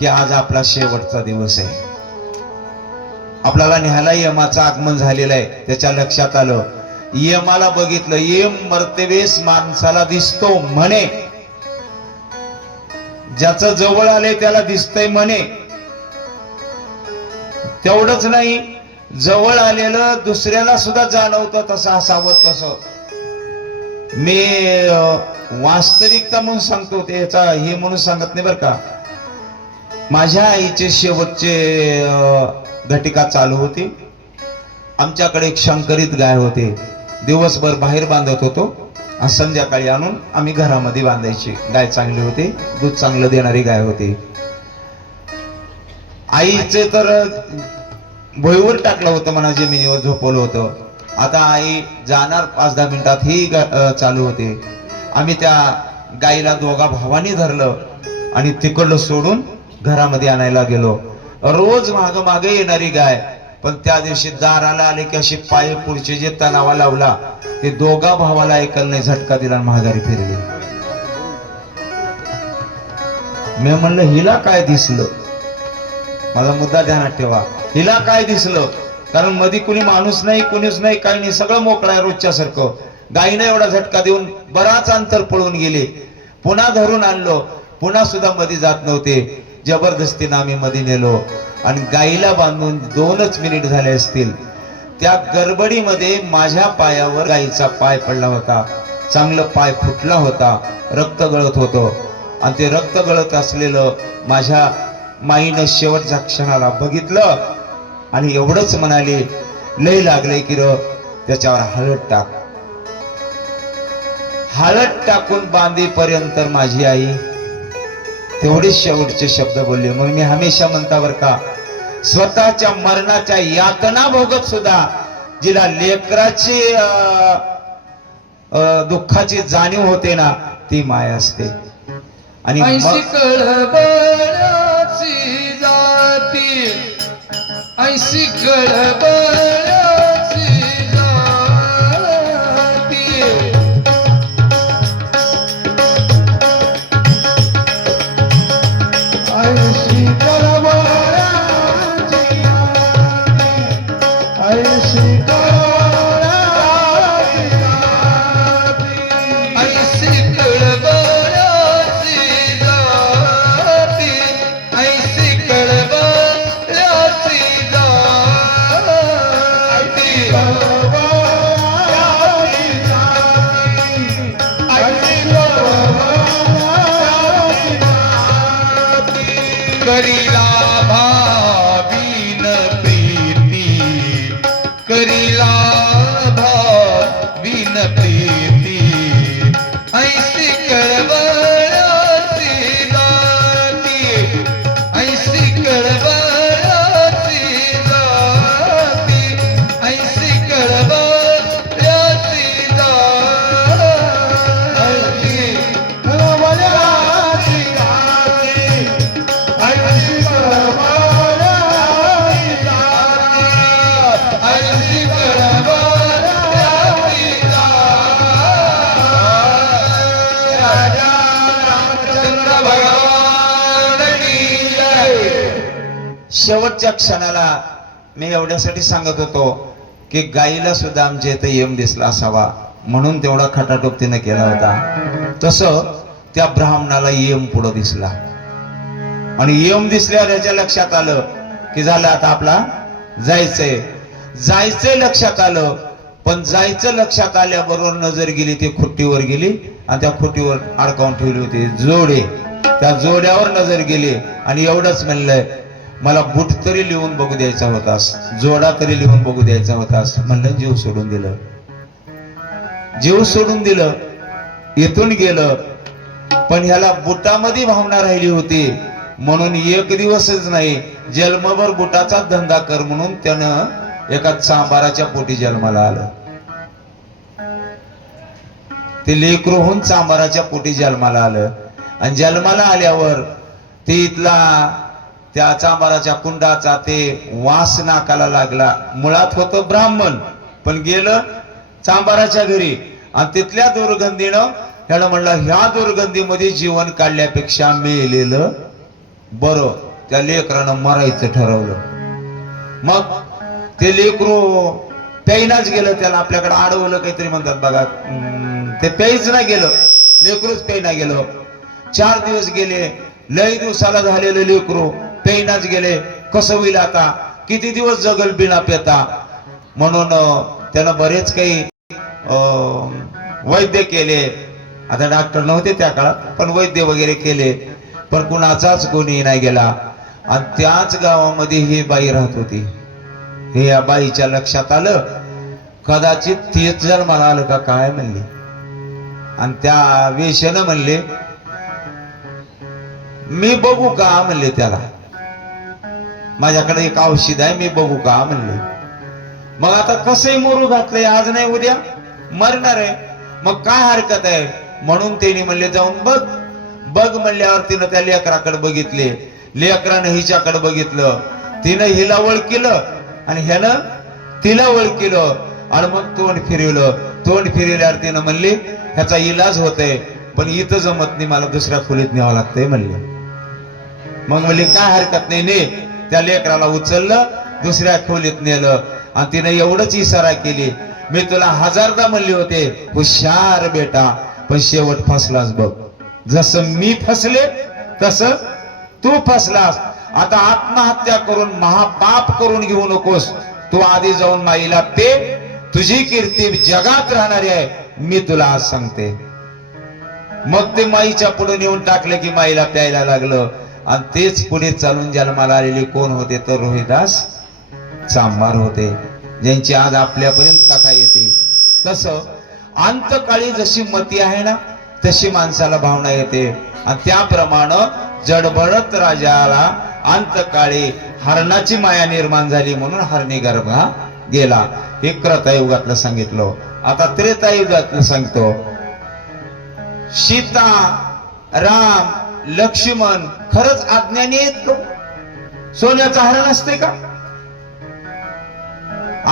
की आज आपला शेवटचा दिवस आहे. आपल्याला न्यायला यमाचं आगमन झालेलं आहे. त्याच्या लक्षात आलं. यमाला बघितलं. यम मर्तवेस माणसाला दिसतो म्हणे. ज्याचं जवळ आले त्याला दिसतंय म्हणे. तेवढंच नाही, जवळ आलेलं दुसऱ्याला सुद्धा जाणवतं तसं असावं तसं. मी वास्तविकता म्हणून सांगतो, त्याचा हे म्हणून सांगत नाही बरं का. माझ्या आईचे शेवटचे घटिका चालू होती. आमच्याकडे एक शंकरीत गाय होते. दिवसभर बाहेर बांधत होतो आणि संध्याकाळी आणून आम्ही घरामध्ये बांधायची. गाय चांगली होती, दूध चांगलं देणारी गाय होती. आईचे तर भुईवर टाकलं होतं म्हणा, जमिनीवर झोपवलं होतं. आता आई जाणार 5-10 मिनिटात ही चालू होते. आम्ही त्या गाईला दोघा भावानी धरलं आणि तिकडलं सोडून घरामध्ये आणायला गेलो. रोज माग मागे येणारी गाय, पण त्या दिवशी दाराला आले की अशी पाय पुढचे जे तणावा लावला ते दोघा भावाला ऐकलं नाही, झटका दिला आणि महागारी फिरली. मी म्हणलं हिला काय दिसलं, माझा मुद्दा ध्यानात ठेवा, हिला काय दिसलं. कारण मध्ये कुणी माणूस नाही, कुणीच नाही, काही नाही, सगळं मोकळं आहे रोजच्या सारखं. गायीने एवढा झटका देऊन बराच अंतर पळून गेले. पुन्हा धरून आणलो, पुन्हा सुद्धा मध्ये जात नव्हते. जबरदस्तीनं आम्ही मध्ये नेलो आणि गाईला बांधून 2च मिनिट झाले असतील. त्या गडबडीमध्ये माझ्या पायावर गाईचा पाय पडला होता. चांगलं पाय फुटला होता, रक्त गळत होतं. आणि ते रक्त गळत असलेलं माझ्या माईनं शेवटच्या क्षणाला बघितलं आणि एवढंच म्हणाले, लय लागले की र त्याच्यावर हळद टाक. हळद टाकून बांधेपर्यंत माझी आई तेवढे शेवटचे शब्द बोलले. म्हणून मी हमेशा म्हणता बर का, स्वतःच्या मरणाच्या यातना भोगत सुद्धा जिला लेकराची दुःखाची जाणीव होते ना, ती माय असते. आणि ऐशी कळबळाची जाती, ऐशी कळबळाची जाती, ऐशी कळबळाची जाती, ऐशी कळबळाची जाती, ऐशी कळबळाची जाती, ऐशी कळबळाची जाती, कळबळाची जाती, ऐशी कळबळाची जाती, करीला भावीन प्रीती, करीला भावीन प्रीती, ऐशी कळबळाची जाती, ऐशी कळबळाची जाती, ऐशी कळबळाची जाती, कळबळाची जाती, ऐशी कळबळाची जाती, ऐशी कळबळाची जाती. राजा रामचंद्र भगवान की जय. शेवटच्या क्षणाला मी एवढ्यासाठी सांगत होतो की गाईला सुद्धा आमच्या इथे यम दिसला असावा, म्हणून तेवढा खटाटोप तिने केला होता. तसं त्या ब्राह्मणाला यम पुढं दिसला आणि यम दिसल्यावर याच्या लक्षात आलं की झालं आता आपला जायचंय. जायचंय लक्षात आलं, पण जायचं लक्षात आल्याबरोबर नजर गेली ती खुट्टीवर गेली आणि त्या खुट्टीवर अडकावून ठेवली होती जोडे. त्या जोड्यावर नजर गेली आणि एवढंच म्हणलंय, मला बूट तरी लिहून बघू द्यायचा होतास, जोडा तरी लिहून बघू द्यायचा होतास. म्हणलं जीव सोडून दिलं, जीव सोडून दिलं, इथून गेलं. पण ह्याला बुटामध्ये भावना राहिली होती, म्हणून एक दिवसच नाही जन्मभर बुटाचा धंदा कर म्हणून त्यानं एका चांबाराच्या पोटी जन्माला आलं. ते लेकरू होऊन चांबाराच्या पोटी जन्माला आलं आणि जन्माला आल्यावर ते इथला त्या चांबाराच्या कुंडाचा ते वास नाकाला लागला. मुळात होतं ब्राह्मण, पण गेलं चांबाराच्या घरी आणि तिथल्या दुर्गंधीनं ह्याला म्हणलं, ह्या दुर्गंधीमध्ये जीवन काढल्यापेक्षा मेलेलं बरं. त्या लेकरानं मरायचं ठरवलं. मग ते लेकरू प्यायनाच गेलं, त्याला आपल्याकडे अडवलं काहीतरी म्हणतात बघा, ते प्यायच ना गेलं, लेकरूच प्यायना गेलं. 4 दिवस गेले, लय दिवसाला झालेलं लेकरू प्यायनाच गेले. कसं होईल आता, किती दिवस जगल बिना पेता. म्हणून त्यानं बरेच काही वैद्य केले, आता डॉक्टर नव्हते त्या काळात, पण वैद्य वगैरे केले, पण कुणाचाच कोणी नाही गेला. आणि त्याच गावामध्ये ही बाई राहत होती. हे या बाईच्या लक्षात आलं, कदाचित तीच जन्माला आलं का काय म्हणले. आणि त्या वेश्यानं म्हणले मी बघू का म्हणले त्याला, माझ्याकडे एक औषध आहे मी बघू का म्हणले. मग आता कसंही मोरू घातलंय, आज नाही उद्या मरणार आहे, मग काय हरकत आहे म्हणून त्यांनी म्हणले जाऊन बघ. बघ म्हणल्यावर तिनं त्या लेकराकडे बघितले, लेकरानं हिच्याकडे बघितलं, तिनं हिला ओळखलं आणि ह्यानं तिला ओळखलं. आणि मग तोंड फिरवलं. तोंड फिरवल्यावर तिनं म्हणली ह्याचा इलाज होतय, पण इथं जमत नाही, मला दुसऱ्या खोलीत न्यावं लागतंय म्हणले. मग म्हणले काय हरकत नाही, ने. त्या लेकराला उचललं, दुसऱ्या खोलीत नेलं आणि तिनं एवढंच इशारा केली, मी तुला 1000दा म्हणले होते हुशार बेटा, पण शेवट फसलास बघ. जसं मी फसले तसं तू फसलास. आता आत्महत्या करून महापाप करून घेऊ नकोस. तू आधी जाऊन माईला पे, तुझी कीर्ती जगात राहणारी आहे, मी तुला आज सांगते. मग ते माईच्या पुढे नेऊन टाकले की माईला प्यायला लागलं. आणि तेच पुढे चालून जन्माला आलेले कोण होते तर रोहिदास चांभार होते, ज्यांची आज आपल्यापर्यंत कथा येते. तसं अंतकाळी जशी मती आहे ना, तशी माणसाला भावना येते. आणि त्याप्रमाणे जडभरत राजाला अंतकाळी हरणाची माया निर्माण झाली म्हणून हरणी गर्भा गेला. हे त्रतायुगातलं सांगितलं. आता त्रेतायुगातलं सांगतो. सीता, राम, लक्ष्मण खरंच अज्ञानी आहेत का? सोन्याचं हरण असते का?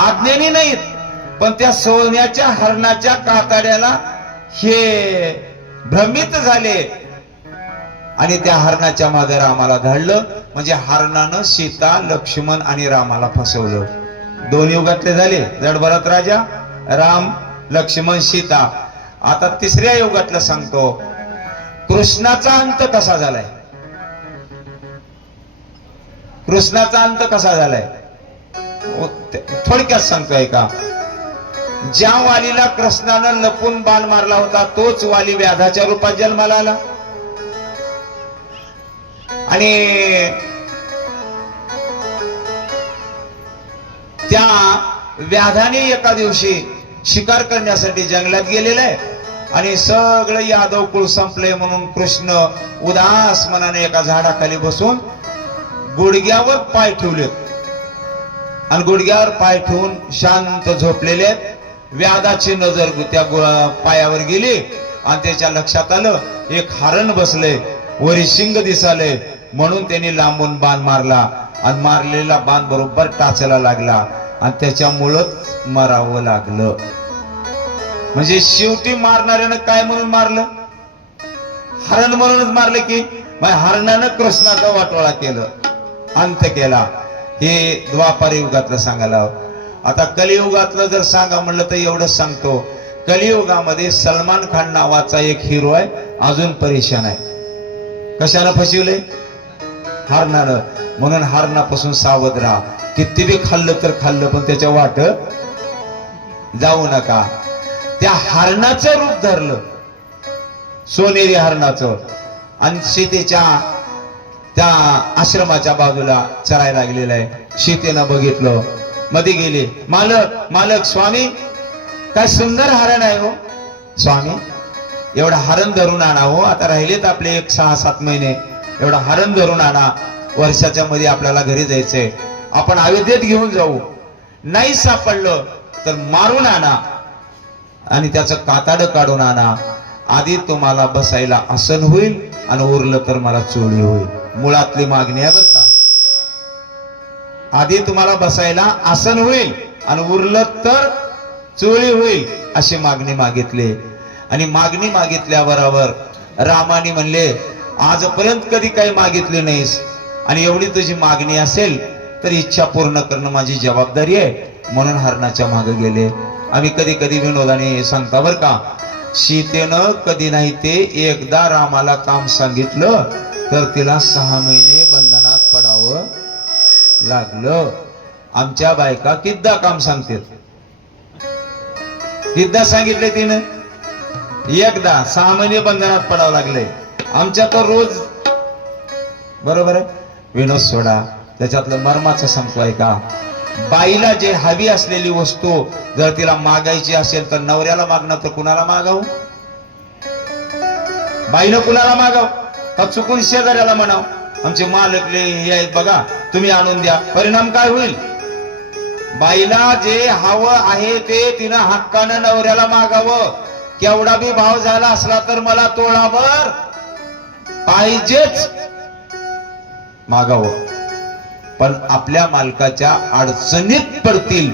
अज्ञानी नाहीत, पण त्या सोन्याच्या हरणाच्या कातड्याला हे भ्रमित झाले आणि त्या हरणाच्या मागे रामाला धाडलं. म्हणजे हरणानं सीता, लक्ष्मण आणि रामाला फसवलं. 2 युगातले झाले, जडभरत राजा, राम, लक्ष्मण, सीता. आता 3ऱ्या युगातलं सांगतो. कृष्णाचा अंत कसा झालाय? कृष्णाचा अंत कसा झालाय थोडक्यात सांगतोय का. ज्या वालीला कृष्णानं लपून बाण मारला होता तोच वाली व्याधाच्या रूपात जन्माला आला. आणि त्या व्याधाने एका दिवशी शिकार करण्यासाठी जंगलात गेलेला आहे आणि सगळं यादव कुळ संपले म्हणून कृष्ण उदास मनाने एका झाडाखाली बसून गुडघ्यावर पाय ठेवलेत आणि गुडघ्यावर पाय ठेवून शांत झोपलेले. व्याधाची नजर त्या पायावर गेली आणि त्याच्या लक्षात आलं एक हरण बसले, वरी शिंग दिसाले, म्हणून त्यांनी लांबून बाण मारला आणि मारलेला बाण बरोबर टाचायला लागला आणि त्याच्यामुळंच मरावं लागलं. म्हणजे शेवटी मारणाऱ्यानं काय म्हणून मारलं? हरण म्हणूनच मारलं की हरणानं कृष्णाचा वाटोळा केलं, अंत केला. हे द्वापार युगातलं सांगायला. आता कलियुगातलं जर सांगा म्हणलं तर एवढंच सांगतो. कलियुगामध्ये सलमान खान नावाचा एक हिरो आहे, अजून परेशान आहे. कशानं फसवले? हरणानं. म्हणून हरणापासून सावध राहा. किती बी खाल्लं तर खाल्लं, पण त्याच्या वाट जाऊ नका. त्या हरणाचं रूप धरलं, सोनेरी हरणाचं, आणि सीतेच्या त्या आश्रमाच्या बाजूला चरायला लागलेलं आहे. सीतेनं बघितलं, मध्ये गेले. मालक, मालक, स्वामी काय सुंदर हरण आहे हो स्वामी, एवढं हरण धरून आणा हो. आता राहिलेत आपले 6-7 महिने, एवढं हरण धरून आणा. वर्षाच्या मध्ये आपल्याला घरी जायचंय, आपण अयोध्येत घेऊन जाऊ. नाही सापडलं तर मारून आणा आणि त्याचं कातडं काढून आणा. आधी तुम्हाला बसायला आसन होईल आणि उरलं तर मला चोळी होईल. मुळातली मागणी आहे बरं का. आधी तुम्हाला बसायला आसन होईल आणि उरलं तर चोळी होईल, अशी मागणी मागितली. आणि मागणी मागितल्याबरोबर रामाने म्हणले आजपर्यंत कधी काही मागितले नाहीस आणि एवढी तुझी मागणी असेल तर इच्छा पूर्ण करणं माझी जबाबदारी आहे. म्हणून हरणाच्या मागे गेले. आम्ही कधी कधी विनोदाने सांगता बरं का, सीतेनं कधी नाही ते एकदा रामाला काम सांगितलं तर तिला 6 महिने बंधनात पडावं लागलं. आमच्या बायका किद्दा काम सांगतात, किद्दा सांगितले तिनं एकदा 6 महिने बंधनात पडावं लागले. आमच्या तर रोज बरोबर आहे. विनोद सोडा, त्याच्यातलं मर्माचं सांगतो ऐका. बाईला जे हवी असलेली वस्तू जर तिला मागायची असेल तर नवऱ्याला मागणं तर कुणाला मागावं? बाईनं कुणाला मागाव का चुकून शेजाऱ्याला म्हणाव आमचे मालक हे आहेत बघा तुम्ही आणून द्या. परिणाम काय होईल? बाईला जे हवं आहे ते तिनं हक्कानं नवऱ्याला मागावं. केवढा बी भाव झाला असला तर मला तोळाभर पाहिजेच मागावं. पण आपल्या मालकाच्या अडचणीत पडतील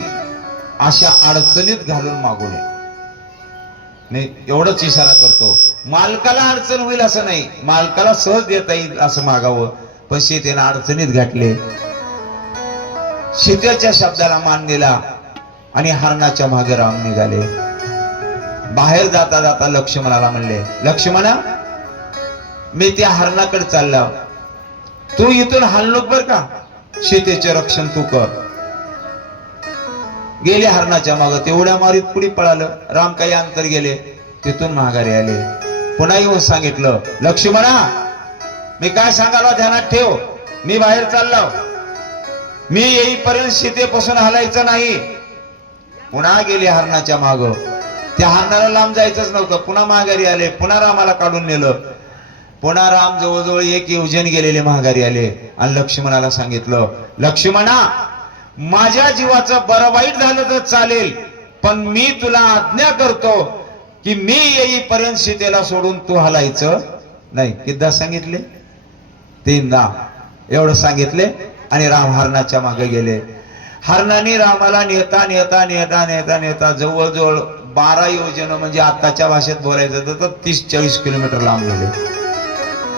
अशा अडचणीत घालून मागू नये. नाही एवढंच इशारा करतो. मालकाला अडचण होईल असं नाही, मालकाला सहज देता येईल असं मागावं. पण सीतेनं अडचणीत घातले. सीतेच्या शब्दाला मान दिला आणि हरणाच्या मागे राम निघाले. बाहेर जाता जाता लक्ष्मणाला म्हणले, लक्ष्मणा मी त्या हरणाकडे चालला, तू इथून हाल नको बर का, सीतेचे रक्षण तू कर. गेले हरणाच्या मागे. तेवढ्या मारीत पुढे पळालं. राम काही अंतर गेले, तिथून माघारी आले. पुन्हा येऊन सांगितलं, लक्ष्मणा मी काय सांगायला ध्यानात ठेव, मी बाहेर चाललो, मी येईपर्यंत सीतेपासून हलायचं नाही. पुन्हा गेले हरणाच्या माग. त्या हरणाला लांब जायचंच नव्हतं. पुन्हा माघारी आले. पुन्हा रामाला काढून नेलं. पुन्हा राम जवळजवळ 1 योजन गेलेले माघारी आले आणि लक्ष्मणाला सांगितलं, लक्ष्मणा माझ्या जीवाचं बरं वाईट झालं तर चालेल, पण मी तुला आज्ञा करतो की मी येईपर्यंत सीतेला सोडून तू हलायचं नाही. किती सांगितले? 3दा एवढं सांगितले आणि राम हरणाच्या मागे गेले. हरणाने रामाला नेता नेता नेता नेता नेता जवळजवळ 12 योजन म्हणजे आताच्या भाषेत बोलायचं तर 30-40 किलोमीटर लांब गेले.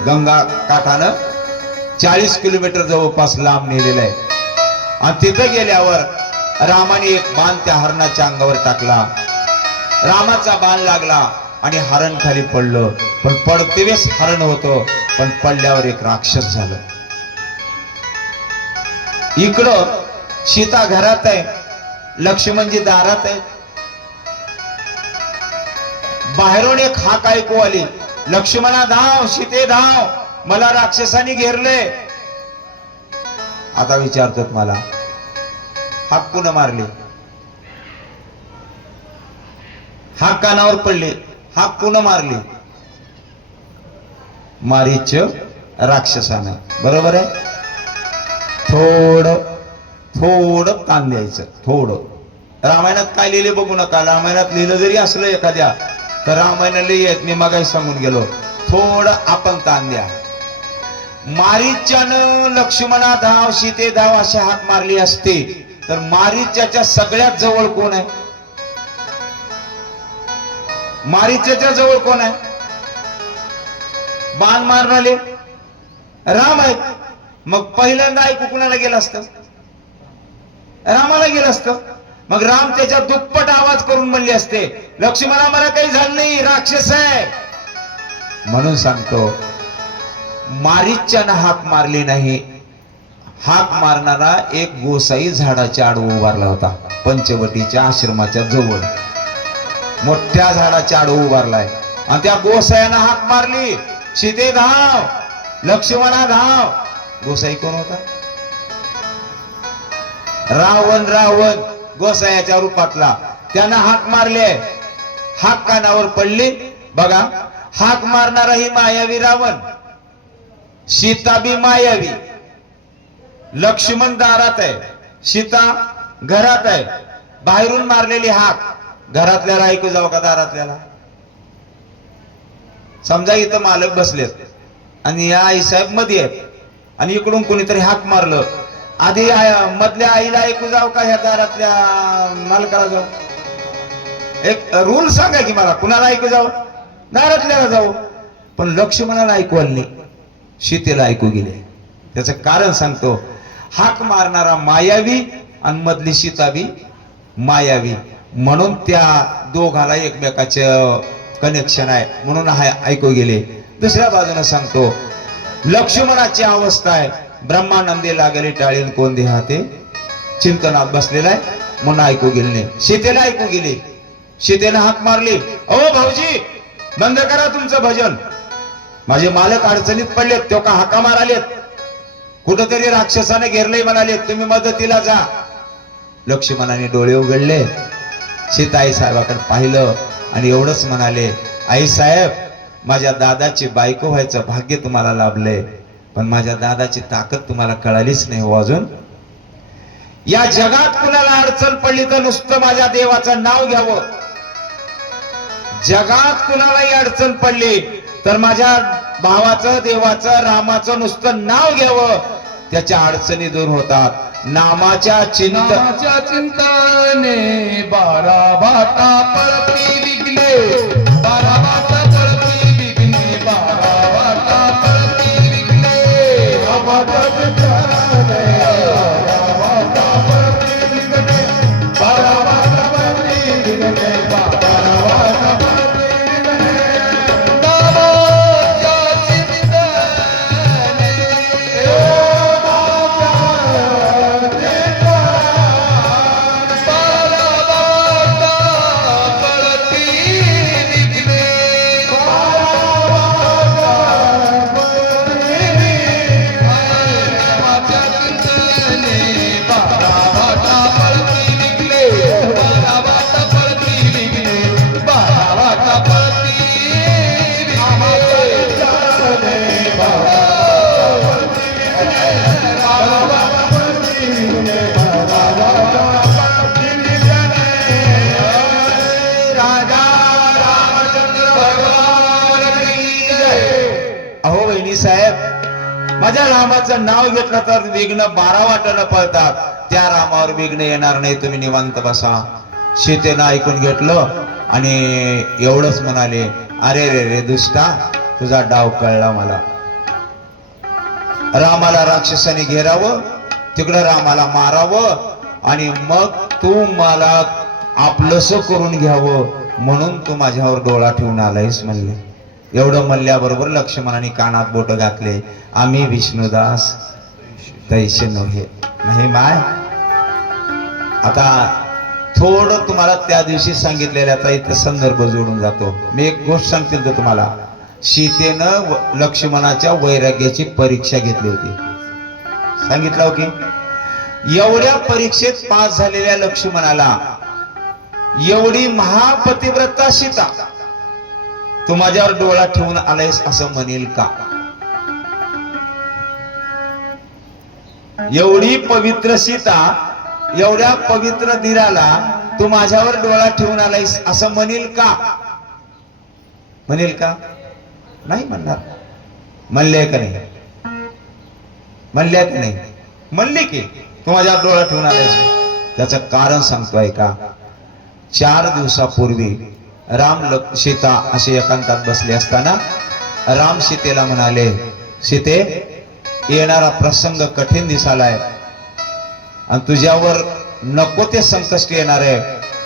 गंगा काठानं 40 किलोमीटर जवळपास लांब नेलेलं आहे. आणि तिथं गेल्यावर रामाने एक बाण त्या हरणाच्या अंगावर टाकला. रामाचा बाण लागला आणि हरण खाली पडलं. पण पडतेवेळेस हरण होतं, पण पडल्यावर एक राक्षस झालं. इकडं सीता घरात आहे, लक्ष्मणजी दारात आहे. बाहेरून एक हाक ऐकू आली, लक्ष्मणा धाव, सीते धाव, मला राक्षसाने घेरले. आता विचारतात मला, हाक पुन्हा मारली, हाक कानावर पडले, हाक पुन्हा मारली. मारीच राक्षसानं. बरोबर आहे. थोडं थोडं ताण द्यायचं. थोडं. रामायणात काय लिहिले बघू नका. रामायणात लिहिलं जरी असलं एखाद्या तर रामायण लिहित मी मगाही सांगून गेलो, थोडं आपण ताण द्या. मारीच्यानं लक्ष्मणा धाव, सीते धाव अशी हाक मारली असते तर मारीच्याच्या सगळ्यात जवळ कोण आहे? मारीच्याच्या जवळ कोण आहे? बाण मारणारे राम आहेत. मग पहिल्यांदा ऐकू कुणाला गेलं असतं? रामाला गेलं असतं. मग राम त्याच्या दुप्पट आवाज करून म्हणले असते, लक्ष्मणा मला काही झालं नाही, राक्षस आहे. म्हणून सांगतो, मारीच्यानं हाक मारली नाही. हाक मारणारा एक गोसाई झाडाच्या आडवं उभारला होता. पंचवटीच्या आश्रमाच्या जवळ मोठ्या झाडाच्या आडवं उभारलाय. आणि त्या गोसायानं हाक मारली, सीते धाव, लक्ष्मणा धाव. गोसाई कोण होता? रावण. रावण गोसायाच्या रूपातला. त्यानं हाक मारले, हाक कानावर पडली. बघा, हाक मारणारा ही मायावी रावण, सीता बी मायावी. लक्ष्मण दारात आहे, सीता घरात आहे. बाहेरून मारलेली हाक घरातल्याला ऐकू जाऊ का दारातल्याला? समजा इथं मालक बसलेत आणि या आईसाहेब मध्ये आहेत आणि इकडून कोणीतरी हाक मारलं, आधी मधल्या आईला ऐकू जाऊ का ह्या दारातल्या मालकाला जाऊ? एक रूल सांगा की मला, कुणाला ऐकू जाऊ? दारातल्याला जाऊ. पण लक्ष्मणाला ऐकू आलं नाही, सीतेला ऐकू गेले. त्याचं कारण सांगतो. हाक मारणारा मायावी आणि मधली सीता बी मायावी, म्हणून त्या दोघाला एकमेकाचे कनेक्शन आहे, म्हणून ऐकू गेले. दुसऱ्या बाजूने सांगतो, लक्ष्मणाची अवस्था आहे, ब्रह्मानंदी लागले टाळीन कोण देहाते, चिंतनात बसलेला आहे, म्हणून ऐकू गेले नाही. सीतेला ऐकू गेले. सीतेने हाक मारली, ओ भाऊजी, बंद करा तुमचं भजन. माझे मालक अडचणीत पडलेत, तो का हाका मारालेत, कुठंतरी राक्षसाने घेरले म्हणाले, तुम्ही मदतीला जा. लक्ष्मणाने डोळे उघडले, सीताई साहेबाकडे पाहिलं आणि एवढंच म्हणाले, आई साहेब, माझ्या दादाची बायको व्हायचं भाग्य तुम्हाला लाभलंय, पण माझ्या दादाची ताकद तुम्हाला कळालीच नाही हो अजून. या जगात कुणाला अडचण पडली तर नुसतं माझ्या देवाचं नाव घ्यावं. जगात कुणालाही अडचण पडली तर माझ्या भावाचं, देवाचं, रामाचं नुसतं नाव घ्यावं, त्याच्या अडचणी दूर होतात. नामाच्या नामाच्या चिंतने 12 बाटा पळती विकले, 12 बाटा पळती विकले, 12 बाटा पळती विकले. नामाच्या चिंतने 12 बाटा पळती विकले, 12 बाटा पळती विकले, 12 बाटा पळती विकले. नामाच्या चिंतने साहेब, माझ्या रामाचं नाव घेतलं तर विघ्न 12 वाटेनं पळतात. त्या रामावर विघ्न येणार नाही, तुम्ही निवांत बसा. सीतेनं ऐकून घेतलं आणि एवढंच म्हणाले, अरे रे रे दुष्टा, तुझा डाव कळला मला. रामाला राक्षसाने घेरावं, तिकडं रामाला मारावं आणि मग तू मला आपलंसं करून घ्यावं म्हणून तू माझ्यावर डोळा ठेवून आलायस म्हणले. एवढं म्हणल्याबरोबर लक्ष्मणाने कानात बोट घातले, आम्ही विष्णुदास तैसे नव्हे. नाही माय, आता थोडं तुम्हाला त्या दिवशी सांगितलेल्याचा इथं संदर्भ जोडून जातो. मी एक गोष्ट सांगतील तर तुम्हाला. सीतेनं लक्ष्मणाच्या वैराग्याची परीक्षा घेतली होती, सांगितलं हो की. एवढ्या परीक्षेत पास झालेल्या लक्ष्मणाला एवढी महापतिव्रता सीता तू माझ्यावर डोळा ठेवून आलायस असं म्हणेल का? एवढी पवित्र सीता, एवढ्या पवित्र धीराला तू माझ्यावर डोळा ठेवून आलायस असं म्हणेल का? म्हणेल का? नाही म्हणणार. म्हणले का नाही? म्हणले की नाही? म्हणले की तू माझ्यावर डोळा ठेवून आलायस. त्याचं कारण सांगतोय का? 4 दिवसापूर्वी राम सीता असे एकांतात बसले असताना राम सीतेला म्हणाले, सीते, येणारा प्रसंग कठीण दिसालाय आणि तुझ्यावर नको ते संकष्ट येणार आहे,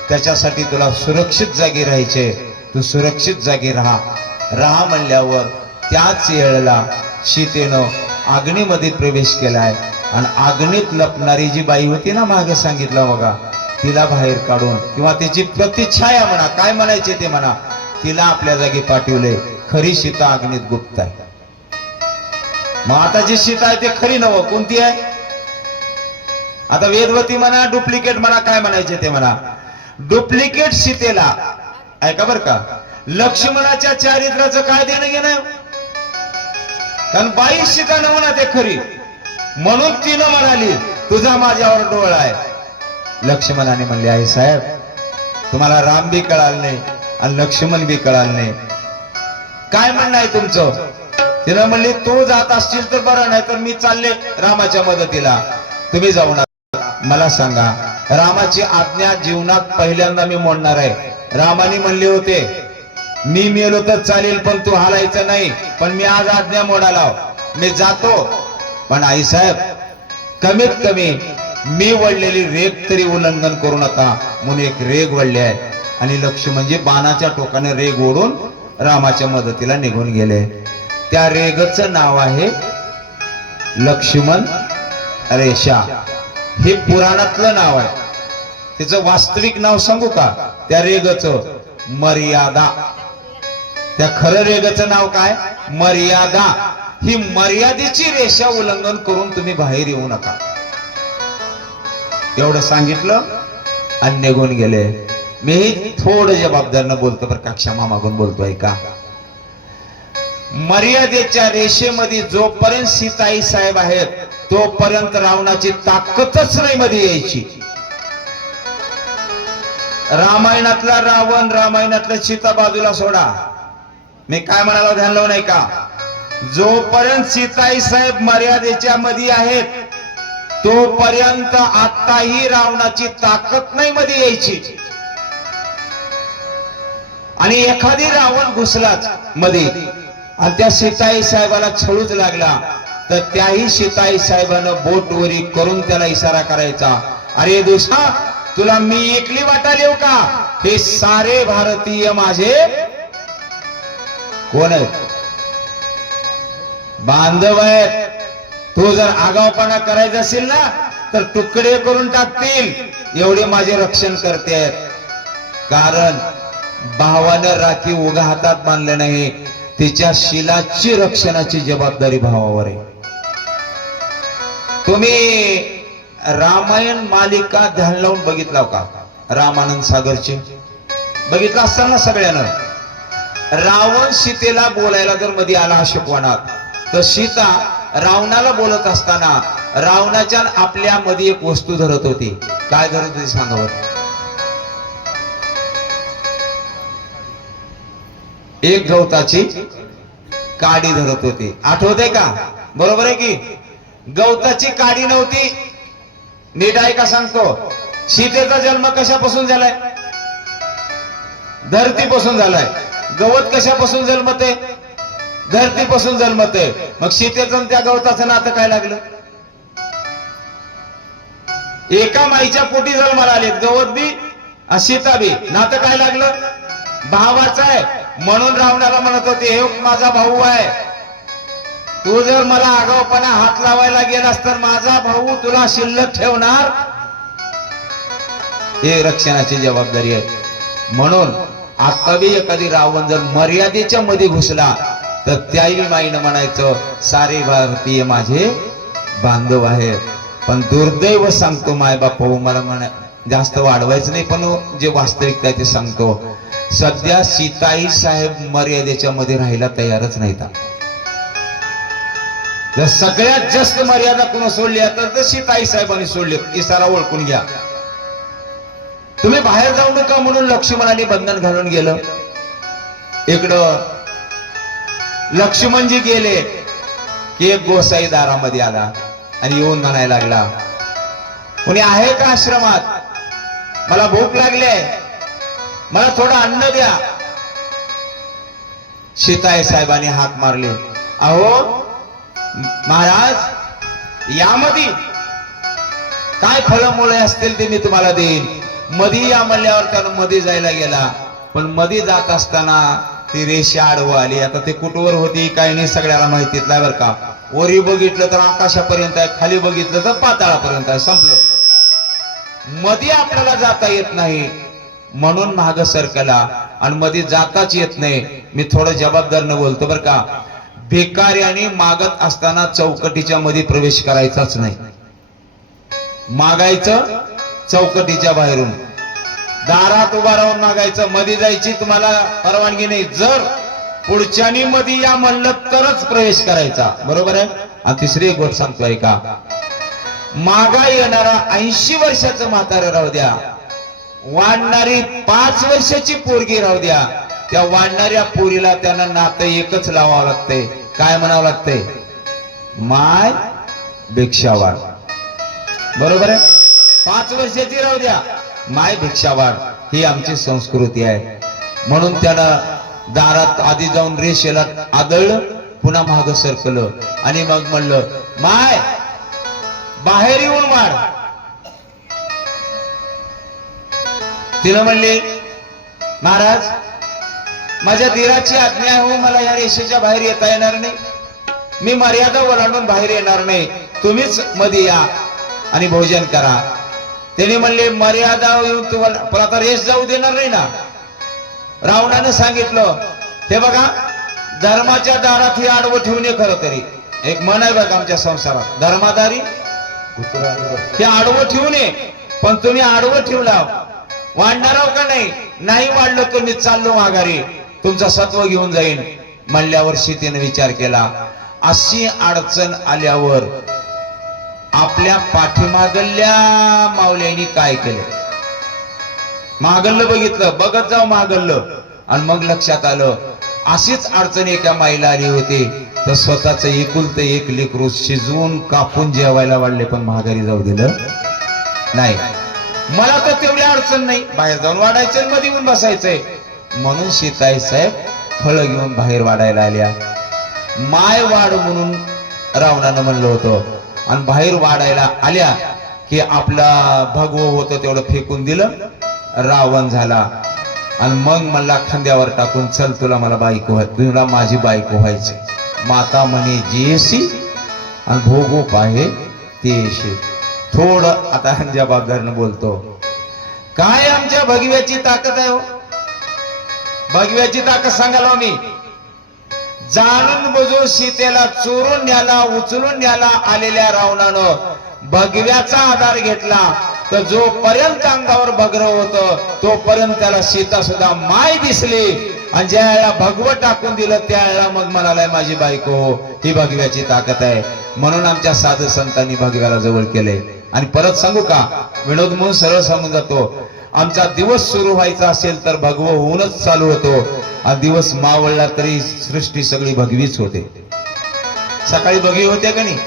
त्याच्यासाठी तुला सुरक्षित जागी राहायचे, तू सुरक्षित जागी राहा म्हणल्यावर त्याच वेळेला सीतेनं अग्नीमध्ये प्रवेश केलाय आणि अग्नीत लपणारी जी बाई होती ना, मागे सांगितलं बघा, तिला बाहेर काढून किंवा तिची प्रतिछाया म्हणा, काय म्हणायचे ते म्हणा, तिला आपल्या जागी पाठवले. खरी सीता अग्नीत गुप्त आहे. मग आता जी सीता आहे ते खरी नव कोणती आहे? आता वेदवती म्हणा, डुप्लिकेट म्हणा, काय म्हणायचे ते म्हणा. डुप्लिकेट सीतेला ऐका बर का, लक्ष्मणाच्या चारित्र्याचं काय देणं घेणं? कारण बाई सीता न म्हणा ते खरी, म्हणून तिनं म्हणाली तुझा माझ्यावर डोळा आहे. लक्ष्मणाने म्हणले, आई साहेब, तुम्हाला राम बी कळाल नाही आणि लक्ष्मण बी कळाल नाही, काय म्हणणं आहे तुमचं? तिनं म्हणली, तू जात असशील तर बरं, नाही तर मी चालले रामाच्या मदतीला, तुम्ही जाऊ नका. मला सांगा, रामाची आज्ञा जीवनात पहिल्यांदा मी मोडणार आहे. रामाने म्हणले होते, मी मेलो तर चालेल पण तू हालायचं नाही, पण मी आज आज्ञा मोडाला, मी जातो. पण आई साहेब, कमीत कमी मी वळलेली रेग तरी उल्लंघन करू नका म्हणून एक रेग वळली आहे. आणि लक्ष्मणजी बाणाच्या टोकाने रेग ओढून रामाच्या मदतीला निघून गेले. त्या रेगचं नाव आहे लक्ष्मण रेषा. हे पुराणातलं नाव आहे. तिचं वास्तविक नाव सांगू का? त्या रेगचं मर्यादा. त्या खरं रेगेचं नाव काय? मर्यादा. ही मर्यादेची रेषा उल्लंघन करून तुम्ही बाहेर येऊ नका. एवढं सांगितलं आणि निघून गेले. मी थोडं जबाबदारीनं बोलतो बरं का, क्षमा मागून बोलतोय का. मर्यादेच्या रेषेमध्ये जोपर्यंत सीताई साहेब आहेत तोपर्यंत रावणाची ताकदच नाही मध्ये यायची. रामायणातला रावण, रामायणातला सीता बाजूला सोडा. मी काय म्हणालो ध्यान लावून नाही का? जोपर्यंत सीताई साहेब मर्यादेच्या मध्ये आहेत तोपर्यंत आताही रावणाची ताकद नाही मध्ये यायची. आणि एखादी रावण घुसलाच मध्ये आणि त्या सीताई साहेबाला छळूच लागला तर त्याही सीताई साहेबानं बोटवरी करून त्याला इशारा करायचा, अरे दुसरा तुला मी एकली वाटायला येऊ का? हे सारे भारतीय माझे कोण आहेत? बांधव आहेत. तू जर आगावपणा करायचा असेल ना तर तुकडे करून टाकतील, एवढे माझे रक्षण करते आहेत. कारण भावानं राखी उगा हातात बांधले नाही, तिच्या शिलाची रक्षणाची जबाबदारी भावावर आहे. तुम्ही रामायण मालिका ध्यान लावून बघितला का? रामानंद सागरची बघितला असाल ना सगळ्यांना. रावण सीतेला बोलायला जर मध्ये आला अशोकवनात तर सीता रावणाला बोलत असताना रावणाच्या आपल्या मध्ये एक वस्तू धरत होती. काय धरत होती सांगा बरं? एक गवताची काडी धरत होती. आठवतंय का? बरोबर आहे की? गवताची काडी नव्हती. नीट आहे का सांगतो. सीतेचा जन्म कशापासून झालाय? धरतीपासून झालाय. गवत कशापासून जन्मते? धरतीपासून जन्मते. मग सीतेचं त्या गवताचं नातं काय लागलं? एका माईच्या पोटी जन्माला आले गवत बी सीता बी. नातं काय लागलं? भावाचं आहे. म्हणून रावणाला म्हणत होते, हे माझा भाऊ आहे, तू जर मला आगाऊपणा हात लावायला गेलास तर माझा भाऊ तुला शिल्लक ठेवणार. हे रक्षणाची जबाबदारी आहे. म्हणून आता बी एखादी रावण जर मर्यादेच्या मध्ये घुसला तर त्याही माईनं म्हणायचं, सारे भारतीय माझे बांधव आहेत. पण दुर्दैव सांगतो माय बापू, मला म्हणा जास्त वाढवायचं नाही, पण जे वास्तविकता आहे ते सांगतो. सध्या सीताई साहेब मर्यादेच्या मध्ये राहायला तयारच नाहीत. जर सगळ्यात जास्त मर्यादा कुणा सोडल्या तर सीताई साहेबांनी सोडले. इशारा ओळखून घ्या. तुम्ही बाहेर जाऊ नका म्हणून लक्ष्मणाने बंधन घालून गेलं. इकडं लक्ष्मणजी गेले की एक गोसाई दारामध्ये आला आणि येऊन म्हणायला लागला, कोणी आहे का आश्रमात? मला भूक लागली आहे, मला थोडं अन्न द्या. सीताई साहेबांनी हाक मारली, अहो महाराज यामध्ये काय फळमुळे असतील ते मी तुम्हाला देईन. मधी या म्हणल्यावर त्यानं मध्ये जायला गेला, पण मध्ये जात असताना ती रेषा आडवं आली. आता ते कुठवर होती काय नाही सगळ्याला माहितीत नाही बरं का. वरी बघितलं तर आकाशापर्यंत आहे, खाली बघितलं तर पाताळापर्यंत आहे. संपलं. मध्ये आपल्याला जाता येत नाही म्हणून माग सरकला आणि मध्ये जाताच येत नाही. मी थोडं जबाबदारीनं बोलतो बरं का. भिकाऱ्याने मागत असताना चौकटीच्या मध्ये प्रवेश करायचाच नाही. मागायचं चौकटीच्या बाहेरून, दारात उभा राहून मागायचं. मध्ये जायची तुम्हाला परवानगी नाही. जर पुढच्यानी मध्ये या म्हणलं तरच प्रवेश करायचा. बरोबर आहे. आणि तिसरी एक गोष्ट सांगतोय का, मागा येणारा 80 वर्षाचं म्हातारं राहू द्या, वाढणारी 5 वर्षाची पोरगी राहू द्या, त्या वाढणाऱ्या पोरीला त्यांना नातं एकच लावावं लागतंय. काय म्हणावं लागतंय? माय भिक्षावाड. बरोबर आहे. 5 वर्षाची राहू द्या, माय भिक्षावाड. ही आमची संस्कृती आहे. म्हणून त्यानं दारात आधी जाऊन रेषेला आदळलं, पुन्हा माग सरकलं आणि मग म्हणलं, माय बाहेर येऊन मार. तिला म्हणले, महाराज माझ्या धीराची आज्ञा आहे, मला या रेषेच्या बाहेर येता येणार नाही. मी मर्यादा ओलांडून बाहेर येणार नाही. तुम्हीच मध्ये या आणि भोजन करा. त्याने म्हणले, मर्यादा येऊन तुम्हाला पण आता रेष जाऊ देणार नाही ना. रावणानं सांगितलं, हे बघा, धर्माच्या दारात हे आडवं ठेवू नये. खरं तरी एक म्हण आहे बघा आमच्या संसारात, धर्मादारी हे आडवं ठेवू नये. पण तुम्ही आडवं ठेवला, वाढणार आहो का नाही? नाही वाढलं तर मी चाललो माघारी, तुमचं सत्व घेऊन जाईन म्हणल्यावर सीतेने विचार केला. अशी अडचण आल्यावर आपल्या पाठीमागल्या मावल्यांनी काय केलं? मागल्लं बघितलं, बघत जाऊ मागल्लं, आणि मग लक्षात आलं अशीच अडचण एका माईला आली होती. तर स्वतःच एकुलतं एक लेकरू शिजवून कापून जेवायला वाढले, पण माघारी जाऊ दिलं नाही. मला तर तेवढी अडचण नाही, बाहेर जाऊन वाढायचं मध्ये येऊन बसायचंय. म्हणून सीताई साहेब फळं घेऊन बाहेर वाढायला आल्या. माय वाढ म्हणून रावणानं म्हणलं होतं, आणि बाहेर वाढायला आल्या की आपला भगवं होतं तेवढं फेकून दिलं, रावण झाला. आणि मग मला खांद्यावर टाकून, चल तुला मला बायको, तुला माझी बायको व्हायची. माता म्हणे जेसी आणि भोगो पाहे तेशी. थोडं आता जबाबदारीनं बोलतो. काय आमच्या भगव्याची ताकद आहे हो? भगव्याची ताकद सांगालो मी. जाणून बुजून सीतेला चोरून न्याला, उचलून न्याला आलेल्या रावणानं भगव्याचा आधार घेतला. तर जोपर्यंत अंगावर भगरं होतं तोपर्यंत त्याला सीता सुद्धा माय दिसली. आणि ज्या वेळेला भगवं टाकून दिलं त्यावेळेला मग म्हणालाय माझी बायको हो. ही भगव्याची ताकद आहे. म्हणून आमच्या साधू संतांनी भगव्याला जवळ केले. आणि परत सांगू का, विनोद म्हणून सरळ सांगून जातो, आमचा दिवस सुरू व्हायचा असेल तर भगवं होऊनच चालू होतो. आणि दिवस मावळला तरी सृष्टी सगळी भगवीच होते. सकाळी भगवी होते का नाही?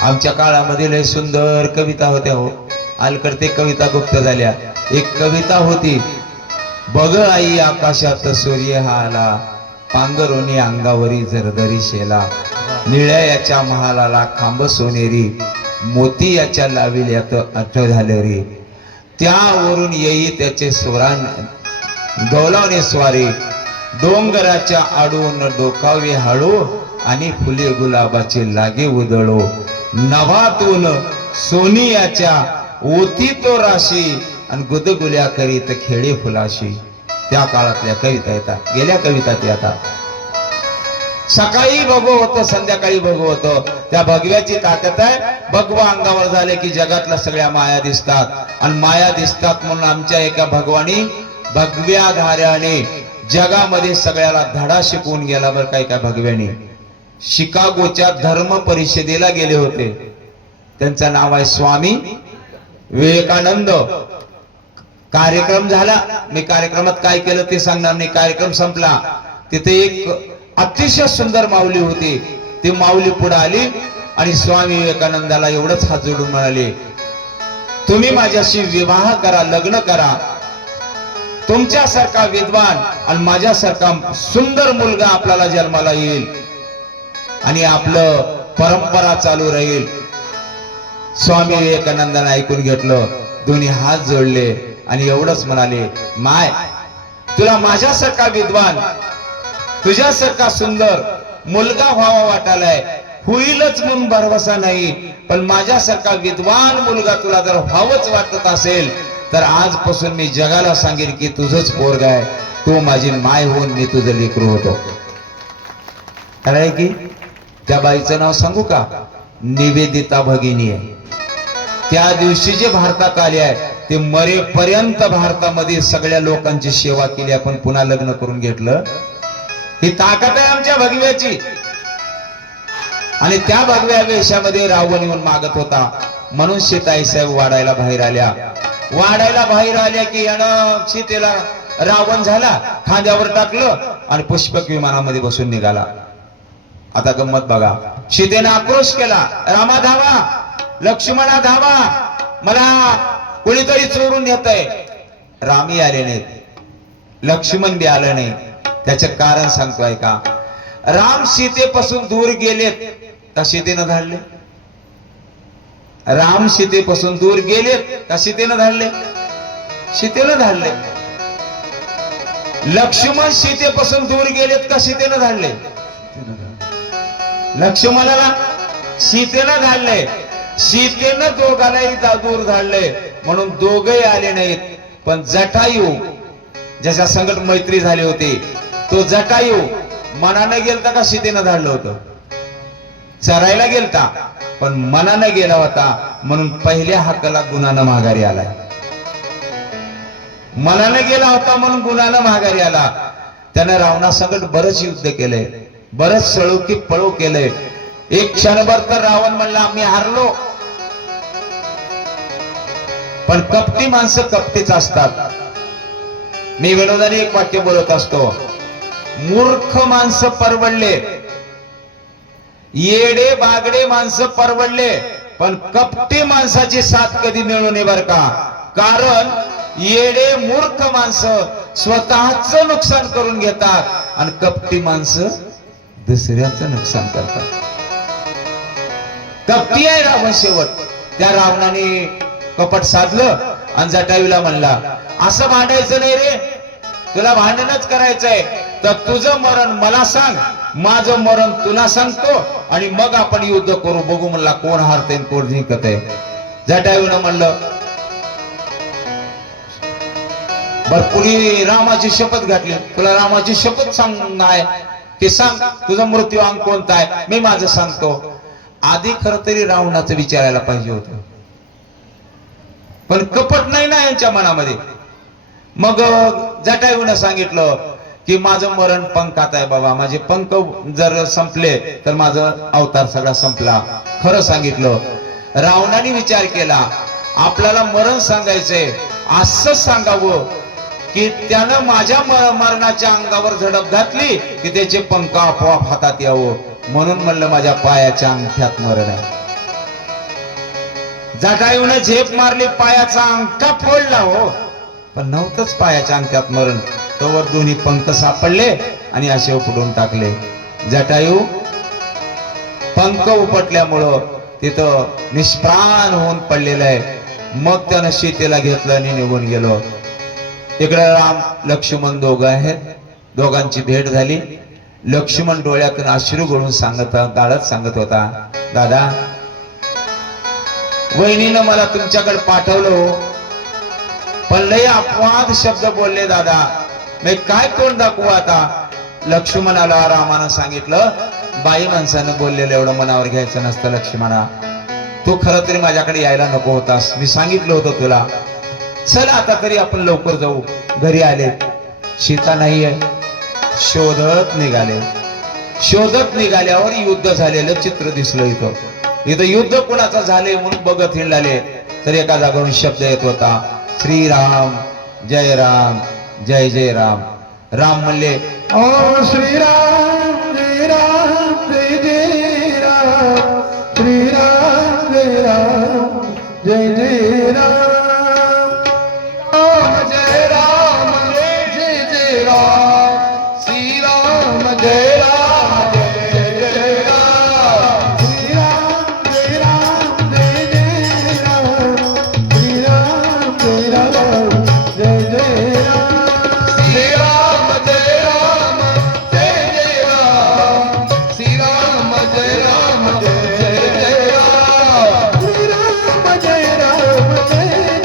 आमच्या काळामध्ये लय सुंदर कविता होत्या हो. अलीकडे कविता गुप्त झाल्या. एक कविता होती, बघ आई आकाशात सूर्य हा आला, पांघरुणी अंगावरी जरदरी शेला, निळ्या याच्या महालाला खांब सोनेरी, मोती याच्या लाविल्यात अठ झाले रे, त्यावरून येई त्याचे स्वरान गौलावणे स्वारी, डोंगराच्या आडून डोकावे हळू, आणि फुले गुलाबाचे लागे उदळो, नभातून सोनियाच्या ओती तो राशी, आणि गुदगुल्या करीत खेळे फुलाशी. त्या काळातल्या कविता येतात, गेल्या कविता ते आता. सकाळी भगवं होतं, संध्याकाळी भगवं होतं. त्या भगव्याची ताकद आहे. भगवा अंगावर झाले की जगातल्या सगळ्या माया दिसतात. आणि माया दिसतात म्हणून आमच्या एका भगवानी भगव्या धाऱ्याने जगामध्ये सगळ्याला धडा शिकवून गेला. बरं काय काय भगव्याने शिकागोच्या धर्म परिषदेला गेले होते. त्यांचं नाव आहे स्वामी विवेकानंद. कार्यक्रम झाला, मी कार्यक्रमात काय केलं ते सांगणार नाही. कार्यक्रम संपला, तिथे एक अतिशय सुंदर माऊली होती. ती माऊली पुढे आली आणि स्वामी विवेकानंदाला एवढंच हात जोडून म्हणाले, तुम्ही माझ्याशी विवाह करा, लग्न करा. तुमच्यासारखा विद्वान आणि माझ्यासारखा सुंदर मुलगा आपल्याला जन्माला येईल आणि आपलं परंपरा चालू राहील. स्वामी विवेकानंदाने ऐकून घेतलं, दोन्ही हात जोडले आणि एवढंच म्हणाले, माय तुला माझ्यासारखा विद्वान, तुझ्यासारखा सुंदर मुलगा व्हावा वाटालाय, होईलच म्हणून भरवसा नाही, पण माझ्यासारखा विद्वान मुलगा तुला जर व्हावंच वाटत असेल तर आजपासून मी जगाला सांगेन की तुझंच पोरगा आहे, तू माझी माय होऊन मी तुझं लेकरू होतो. आहे की त्या बाईचं नाव सांगू का? निवेदिता भगिनी आहे. त्या दिवशी जे भारतात आले आहे ते मरेपर्यंत भारतामध्ये सगळ्या लोकांची सेवा केली. आपण पुन्हा लग्न करून घेतलं. ही ताकद आहे आमच्या भगव्याची. आणि त्या भगव्या वेशामध्ये रावण येऊन मागत होता. म्हणून सीताई साहेब वाढायला बाहेर आल्या. वाढायला बाहेर आल्या की यानं सीतेला रावण झाला, खांद्यावर टाकलं आणि पुष्पक विमानामध्ये बसून निघाला. आता गंमत बघा, सीतेने आक्रोश केला, रामा धावा, लक्ष्मणा धावा, मला कोणीतरी चोरून नेतंय. रामी आले नाहीत, लक्ष्मण बी आलं नाही. त्याचं कारण सांगतोय का? राम सीतेपासून दूर गेलेत का सीतेनं धाडले? राम सीतेपासून दूर गेलेत का सीतेनं धाडले? सीतेनं धाडले. लक्ष्मण सीतेपासून दूर गेलेत का सीतेनं धाडले? लक्ष्मणाला सीतेनं धाडले. सीतेनं दोघांनाही दूर धाडले म्हणून दोघही आले नाहीत. पण जटायू ज्याच्या संगत मैत्री झाली होती तो जटायू मनानं गेलता का सीतेनं धाडलं होतं? चरायला गेलता पण मनानं गेला होता म्हणून पहिल्या हाकाला गुणानं माघारी आलाय. मनानं गेला होता म्हणून गुणानं माघारी आला. त्यानं रावणासंगत बरंच युद्ध केलंय, बरंच सळू की पळू केलंय. एक क्षणभर तर रावण म्हणला आम्ही हारलो. पण कपटी माणसं कपटीच असतात. मी विनोदाने एक वाक्य बोलत असतो, मूर्ख माणसं परवडले, येडे बागडे माणसं परवडले, पण कपटी माणसाची साथ कधी मिळू नये बर का. कारण येडे मूर्ख माणसं स्वतःच नुकसान करून घेतात आणि कपटी माणसं दुसऱ्याचं नुकसान करतात. कपटी आहे रावण शेवट. त्या रावणाने कपट साधलं आणि जटायूला म्हणला असं भांडायचं नाही रे, तुला भांडणच करायचंय तर तुझं मरण मला सांग, माझं मरण तुला सांगतो आणि मग आपण युद्ध करू, बघू म्हणला कोण हारते कोण जिंकत आहे. जटायूनं म्हणलं भरपुरी रामाची शपथ घातली, तुला रामाची शपथ सांग आहे की सांग तुझा मृत्यू अंग कोणता आहे, मी माझं सांगतो. आधी खर तरी रावणाचं विचारायला पाहिजे होतं, पण कपट नाही ना यांच्या मनामध्ये. मग जटायूनं सांगितलं की माझं मरण पंखात आहे बाबा, माझे पंख जर संपले तर माझं अवतार सगळा संपला. खरं सांगितलं. रावणाने विचार केला आपल्याला मरण सांगायचंय, असं सांगावं की त्यानं माझ्या मरणाच्या अंगावर झडप घातली की त्याचे पंख आपोआप हातात यावं, म्हणून म्हणलं माझ्या पायाच्या अंगठ्यात मरण आहे. जटायूने झेप मारली, पायाचा अंगठा फोडला हो, पण नव्हतंच पायाच्या अंगठ्यात मरण. तोवर दोन्ही पंख सापडले आणि असे उपटून टाकले. जटायू पंख उपटल्यामुळं तिथं निष्प्राण होऊन पडलेलं आहे. मग त्यानं सीतेला घेतलं आणि निघून गेलो. इकडे राम लक्ष्मण दोघं आहेत, दोघांची भेट झाली. लक्ष्मण डोळ्यातून अश्रू गळून गाळत सांगत होता, दादा वहिनीनं मला तुमच्याकडे पाठवलं हो, पण लय अपवाद शब्द बोलले दादा, मी काय तोंड दाखवू आता. लक्ष्मणाला रामानं सांगितलं बाई माणसानं बोललेलं एवढं मनावर घ्यायचं नसतं लक्ष्मणा, तू खरं तरी माझ्याकडे यायला नको होतास, मी सांगितलं होतं तुला. चल आता तरी आपण लवकर जाऊ. घरी आले, सीता नाहीये. शोधत निघाले. शोधत निघाल्यावर युद्ध झालेलं चित्र दिसलं. इथं युद्ध कोणाचं झाले म्हणून बघत हिंडले तर एका जागेवरून शब्द येत होता, श्रीराम जय राम जय जय राम. राम म्हणले ओ श्रीराम जय राम जय जय राम, श्रीराम जय राम जय जय राम, राम जय राम जय जय राम, श्रीराम जय राम जय जय राम, श्रीराम जय राम जय जय राम, श्रीराम जय राम जय जय राम, श्रीराम जय राम जय जय राम, श्रीराम जय राम जय जय राम, श्रीराम जय राम जय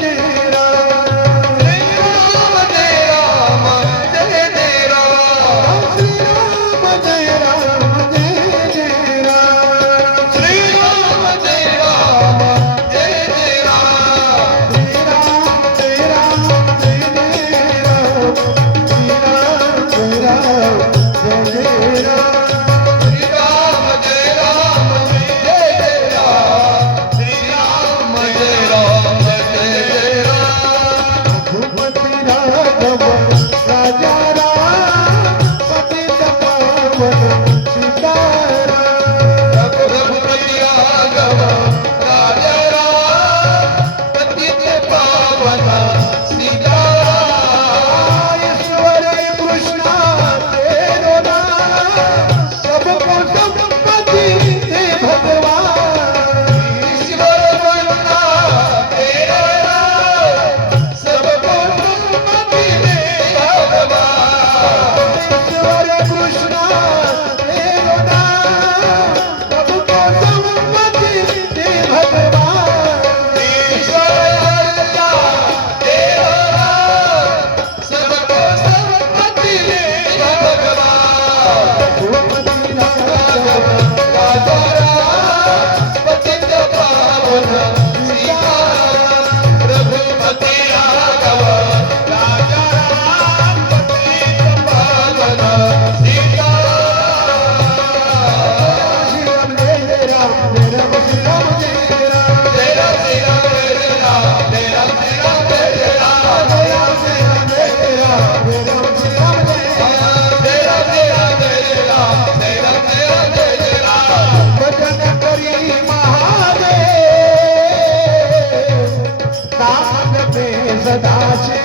लागते सदाची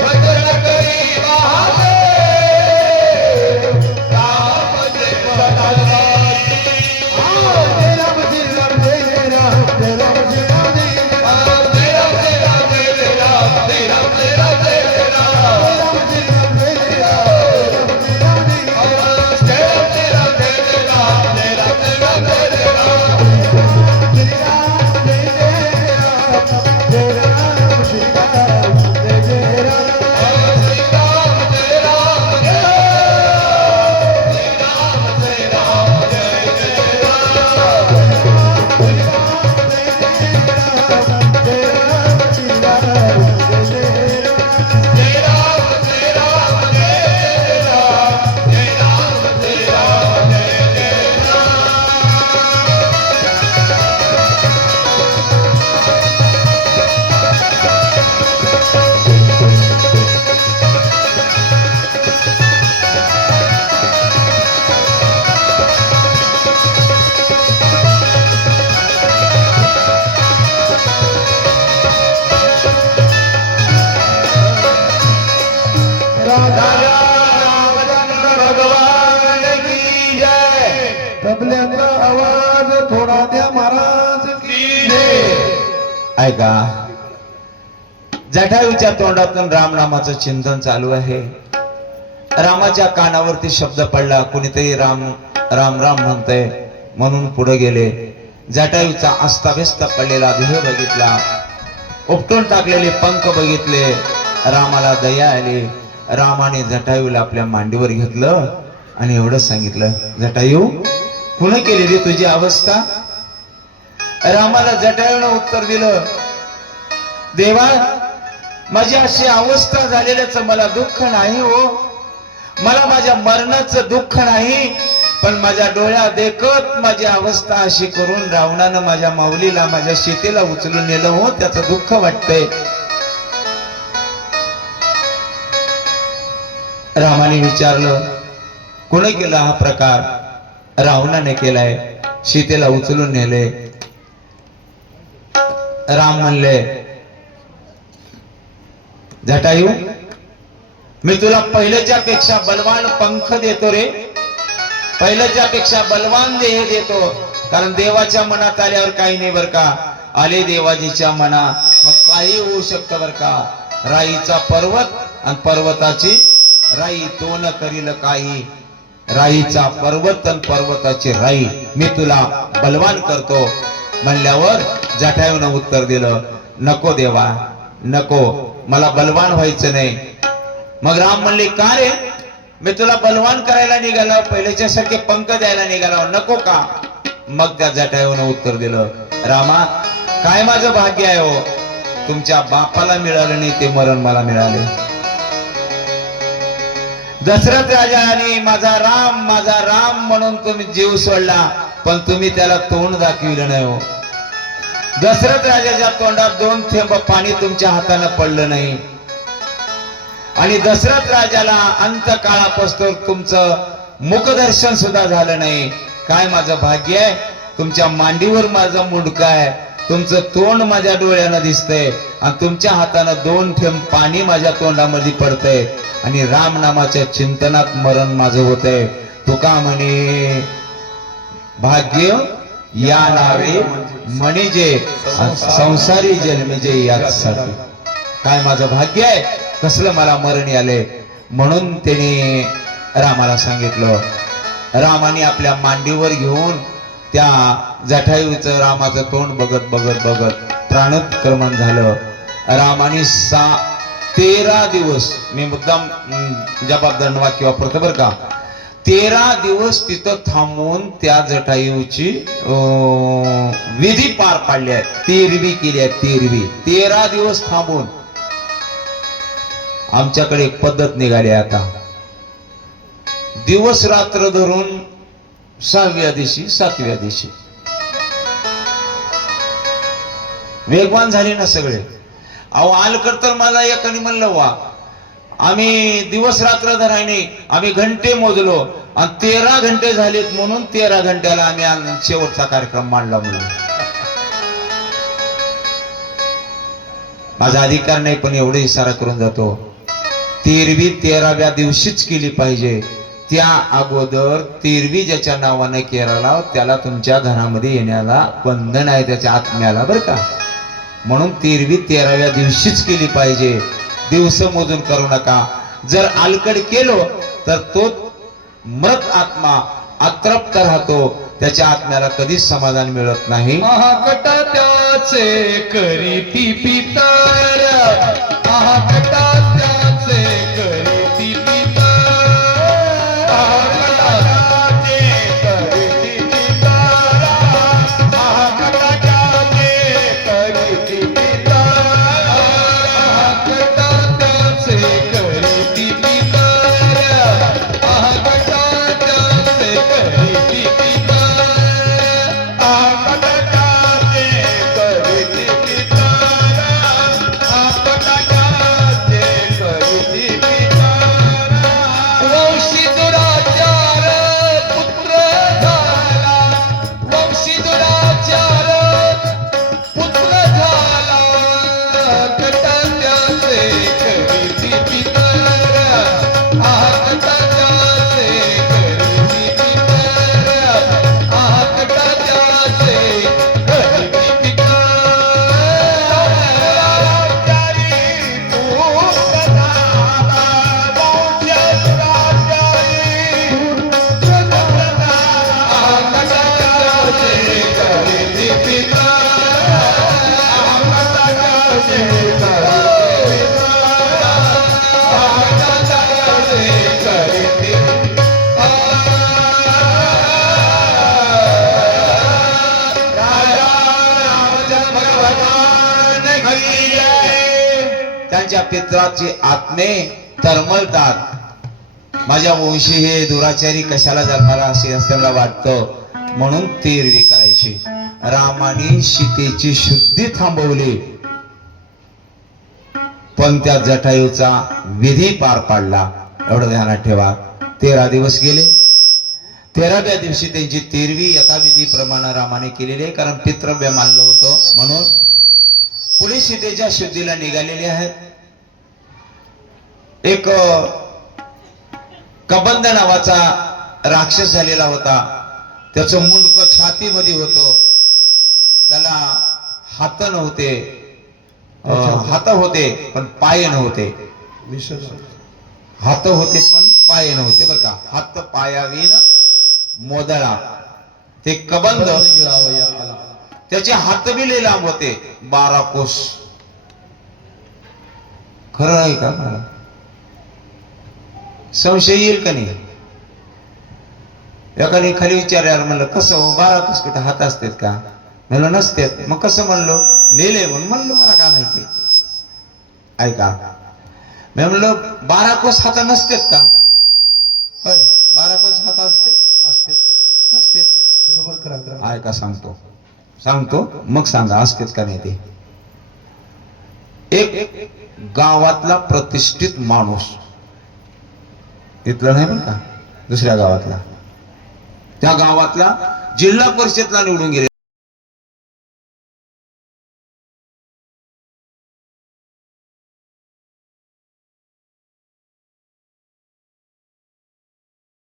भजन करी वाहते राम जय सदाची. जय राम जय राम जय राम जय राम जय राम जय राम जय राम जय राम जय राम जय राम जय राम जय राम भगवान की जय. तबल्याचा आवाज थोडा द्या महाराज की ऐका, जटायूच्या तोंडातून रामनामाचं चिंतन चालू आहे. रामाच्या कानावरती शब्द पडला, कुणीतरी राम राम राम म्हणतंय म्हणून पुढे गेले. जटायूचा अस्ताव्यस्त पडलेला देह बघितला, उपटून टाकलेले पंख बघितले. रामाला दया आली. रामाने जटायूला आपल्या मांडीवर घेतलं आणि एवढं सांगितलं, जटायू कुणी केली रे तुझी अवस्था? रामाला जटायूनं उत्तर दिलं, देवा माझी अशी अवस्था झालेल्याचं मला दुःख नाही हो, मला माझ्या मरणाचं दुःख नाही, पण माझ्या डोळ्या देखत माझी अवस्था अशी करून रावणानं माझ्या माऊलीला माझ्या सीतेला उचलून नेलं हो, त्याचं दुःख वाटतंय. रामाने विचारलं, कोणी केला हा प्रकार? रावणाने केलाय, सीतेला उचलून नेले. राम म्हणले, जटायू मी तुला पहिल्याच्या पेक्षा बलवान पंख देतो रे, पहिल्याच्या पेक्षा बलवान देह देतो. कारण देवाच्या मनात आल्यावर काही नाही बर का, आले देवाजीच्या मना मग काही होऊ शकतं बर का. राईचा पर्वत आणि पर्वताची राई, तो न करील काही. राईचा पर्वत आणि पर्वताची राई, मी तुला बलवान करतो म्हणल्यावर जटायूनं उत्तर दिलं, नको देवा नको, मला बलवान व्हायचं नाही. मग राम म्हणले, का रे? मी तुला बलवान करायला निघालो, पहिल्याच्या सारखे पंख द्यायला निघालो, नको का? मग त्या जटायूनं उत्तर दिलं, रामा काय माझं भाग्य आहे हो, तुमच्या बापाला मिळालं नाही ते मरण मला मिळाले. दशरथ राजाने माझा राम म्हणून तुम्ही जीव सोडला, पण तुम्ही त्याला तोंड दाखविलं नाही हो. दशरथ राजाच्या तोंडात 2 थेंब पाणी तुमच्या हाताने पडलं नाही. आणि दशरथ राजाला अंतकाळापासून तुमचं मुखदर्शन सुद्धा झालं नाही. काय माझं भाग्य आहे, तुमच्या मांडीवर माझं मुंडकं आहे, तुमचं तोंड माझ्या डोळ्यानं दिसतंय आणि तुमच्या हातानं 2 थेंब पाणी माझ्या तोंडामध्ये पडतंय आणि राम नामाच्या चिंतनात मरण माझं होतंय. तुका म्हणे भाग्य या नावे म्हणजे संसारी जन्मेजे यासाठी. काय माझं भाग्य आहे, कसलं मला मरण आलंय. म्हणून त्याने रामाला सांगितलं. रामाने आपल्या मांडीवर घेऊन त्या जटायूचं रामाचं तोंड बघत बघत बघत प्राणोत्क्रमण झालं. रामाने 13 दिवस, मी मुद्दाम जबाबदार वाक्य वापरतो बरं का, 13 दिवस तिथं थांबून त्या जटायूची विधी पार पाडली आहे, तेरवी केली आहे. 13 दिवस थांबून. आमच्याकडे एक पद्धत निघाली आता, दिवस रात्र धरून 6व्या दिवशी 7व्या दिवशी वेगवान झाले ना सगळे. अहो आलकर तर मला एकाने म्हणलं, वा आम्ही दिवस रात्र धरायने आम्ही घंटे मोजलो आणि 13 घंटे झालेत म्हणून 13 घंट्याला आम्ही शेवटचा कार्यक्रम मांडला म्हणून. माझा अधिकार नाही, पण एवढे इशारा करून जातो, तेरवी 13व्या दिवशीच केली पाहिजे. त्या अगोदर तेरवी ज्याच्या नावाने केला त्याला तुमच्या घरामध्ये येण्याला बंधन आहे, त्याच्या आत्म्याला, बरं का. म्हणून तेरवी 13व्या दिवशीच केली पाहिजे. दिवस मोजून करू नका. जर अलकड केलो तर तो मृत आत्मा अतृप्त राहतो, त्याच्या आत्म्याला कधीच समाधान मिळत नाही. महाकटा त्याचे करीती पितर, महाकटा त्याचे करीती पितर, महाकटा त्याचे करीती पितर, महाकटा त्याचे करीती पितर, महाकटा त्याचे करीती पितर, महाकटा त्याचे करीती पितर, वंशी दुराचार पुत्र झाला, वंशी दुराचार पुत्र झाला, कटाच्याचे करीती पितर, कटाच्याचे करीती पितर, कटाच्याचे करीती पितर. त्यांच्या पित्राचे आत्मे तरमळतात. माझ्या वंशी हे दुराचारी कशाला जन्माला असे त्यांना वाटतं, म्हणून तेरवी करायची. रामाने सीतेची शुद्धी थांबवली, पण त्या जटायूचा विधी पार पाडला. एवढं ध्यानात ठेवा. 13 दिवस गेले. 13व्या दिवशी त्यांची तेरवी यथाविधीप्रमाणे रामाने केलेली आहे, कारण पितृव्य मानलं होतं. म्हणून पुढे सीतेच्या शुद्धीला निघालेले आहेत. एक कबंद नावाचा राक्षस झालेला होता. त्याचं मुंडक छातीमध्ये होतं. त्याला हात नव्हते, हात होते पण पाय नव्हते. हात होते पण पाय नव्हते, बरं का. हात पायावीन मोदळा. ते कबंद, त्याचे हात बी लय लांब होते, 12 कोस. खरं आहे का? मला संशय येईल का नाही? एकाने खाली विचारल्यावर म्हणलं, कसं 12 कोस कुठे हात असतात का? म्हणलं नसतात. मग कसं म्हणलो? लिहिले म्हणून म्हणलं, मला काय माहिती. ऐका, मी म्हणलं 12 कोस हात नसतात का? 12 कोस हात असतात नसतात? बरोबर करा. ऐका, सांगतो मग सांगा असतेत का नाही ते. एक गावातला प्रतिष्ठित माणूस, इथला नाही बरं का, दुसऱ्या गावातला, त्या गावातला जिल्हा परिषदला निवडून गेले.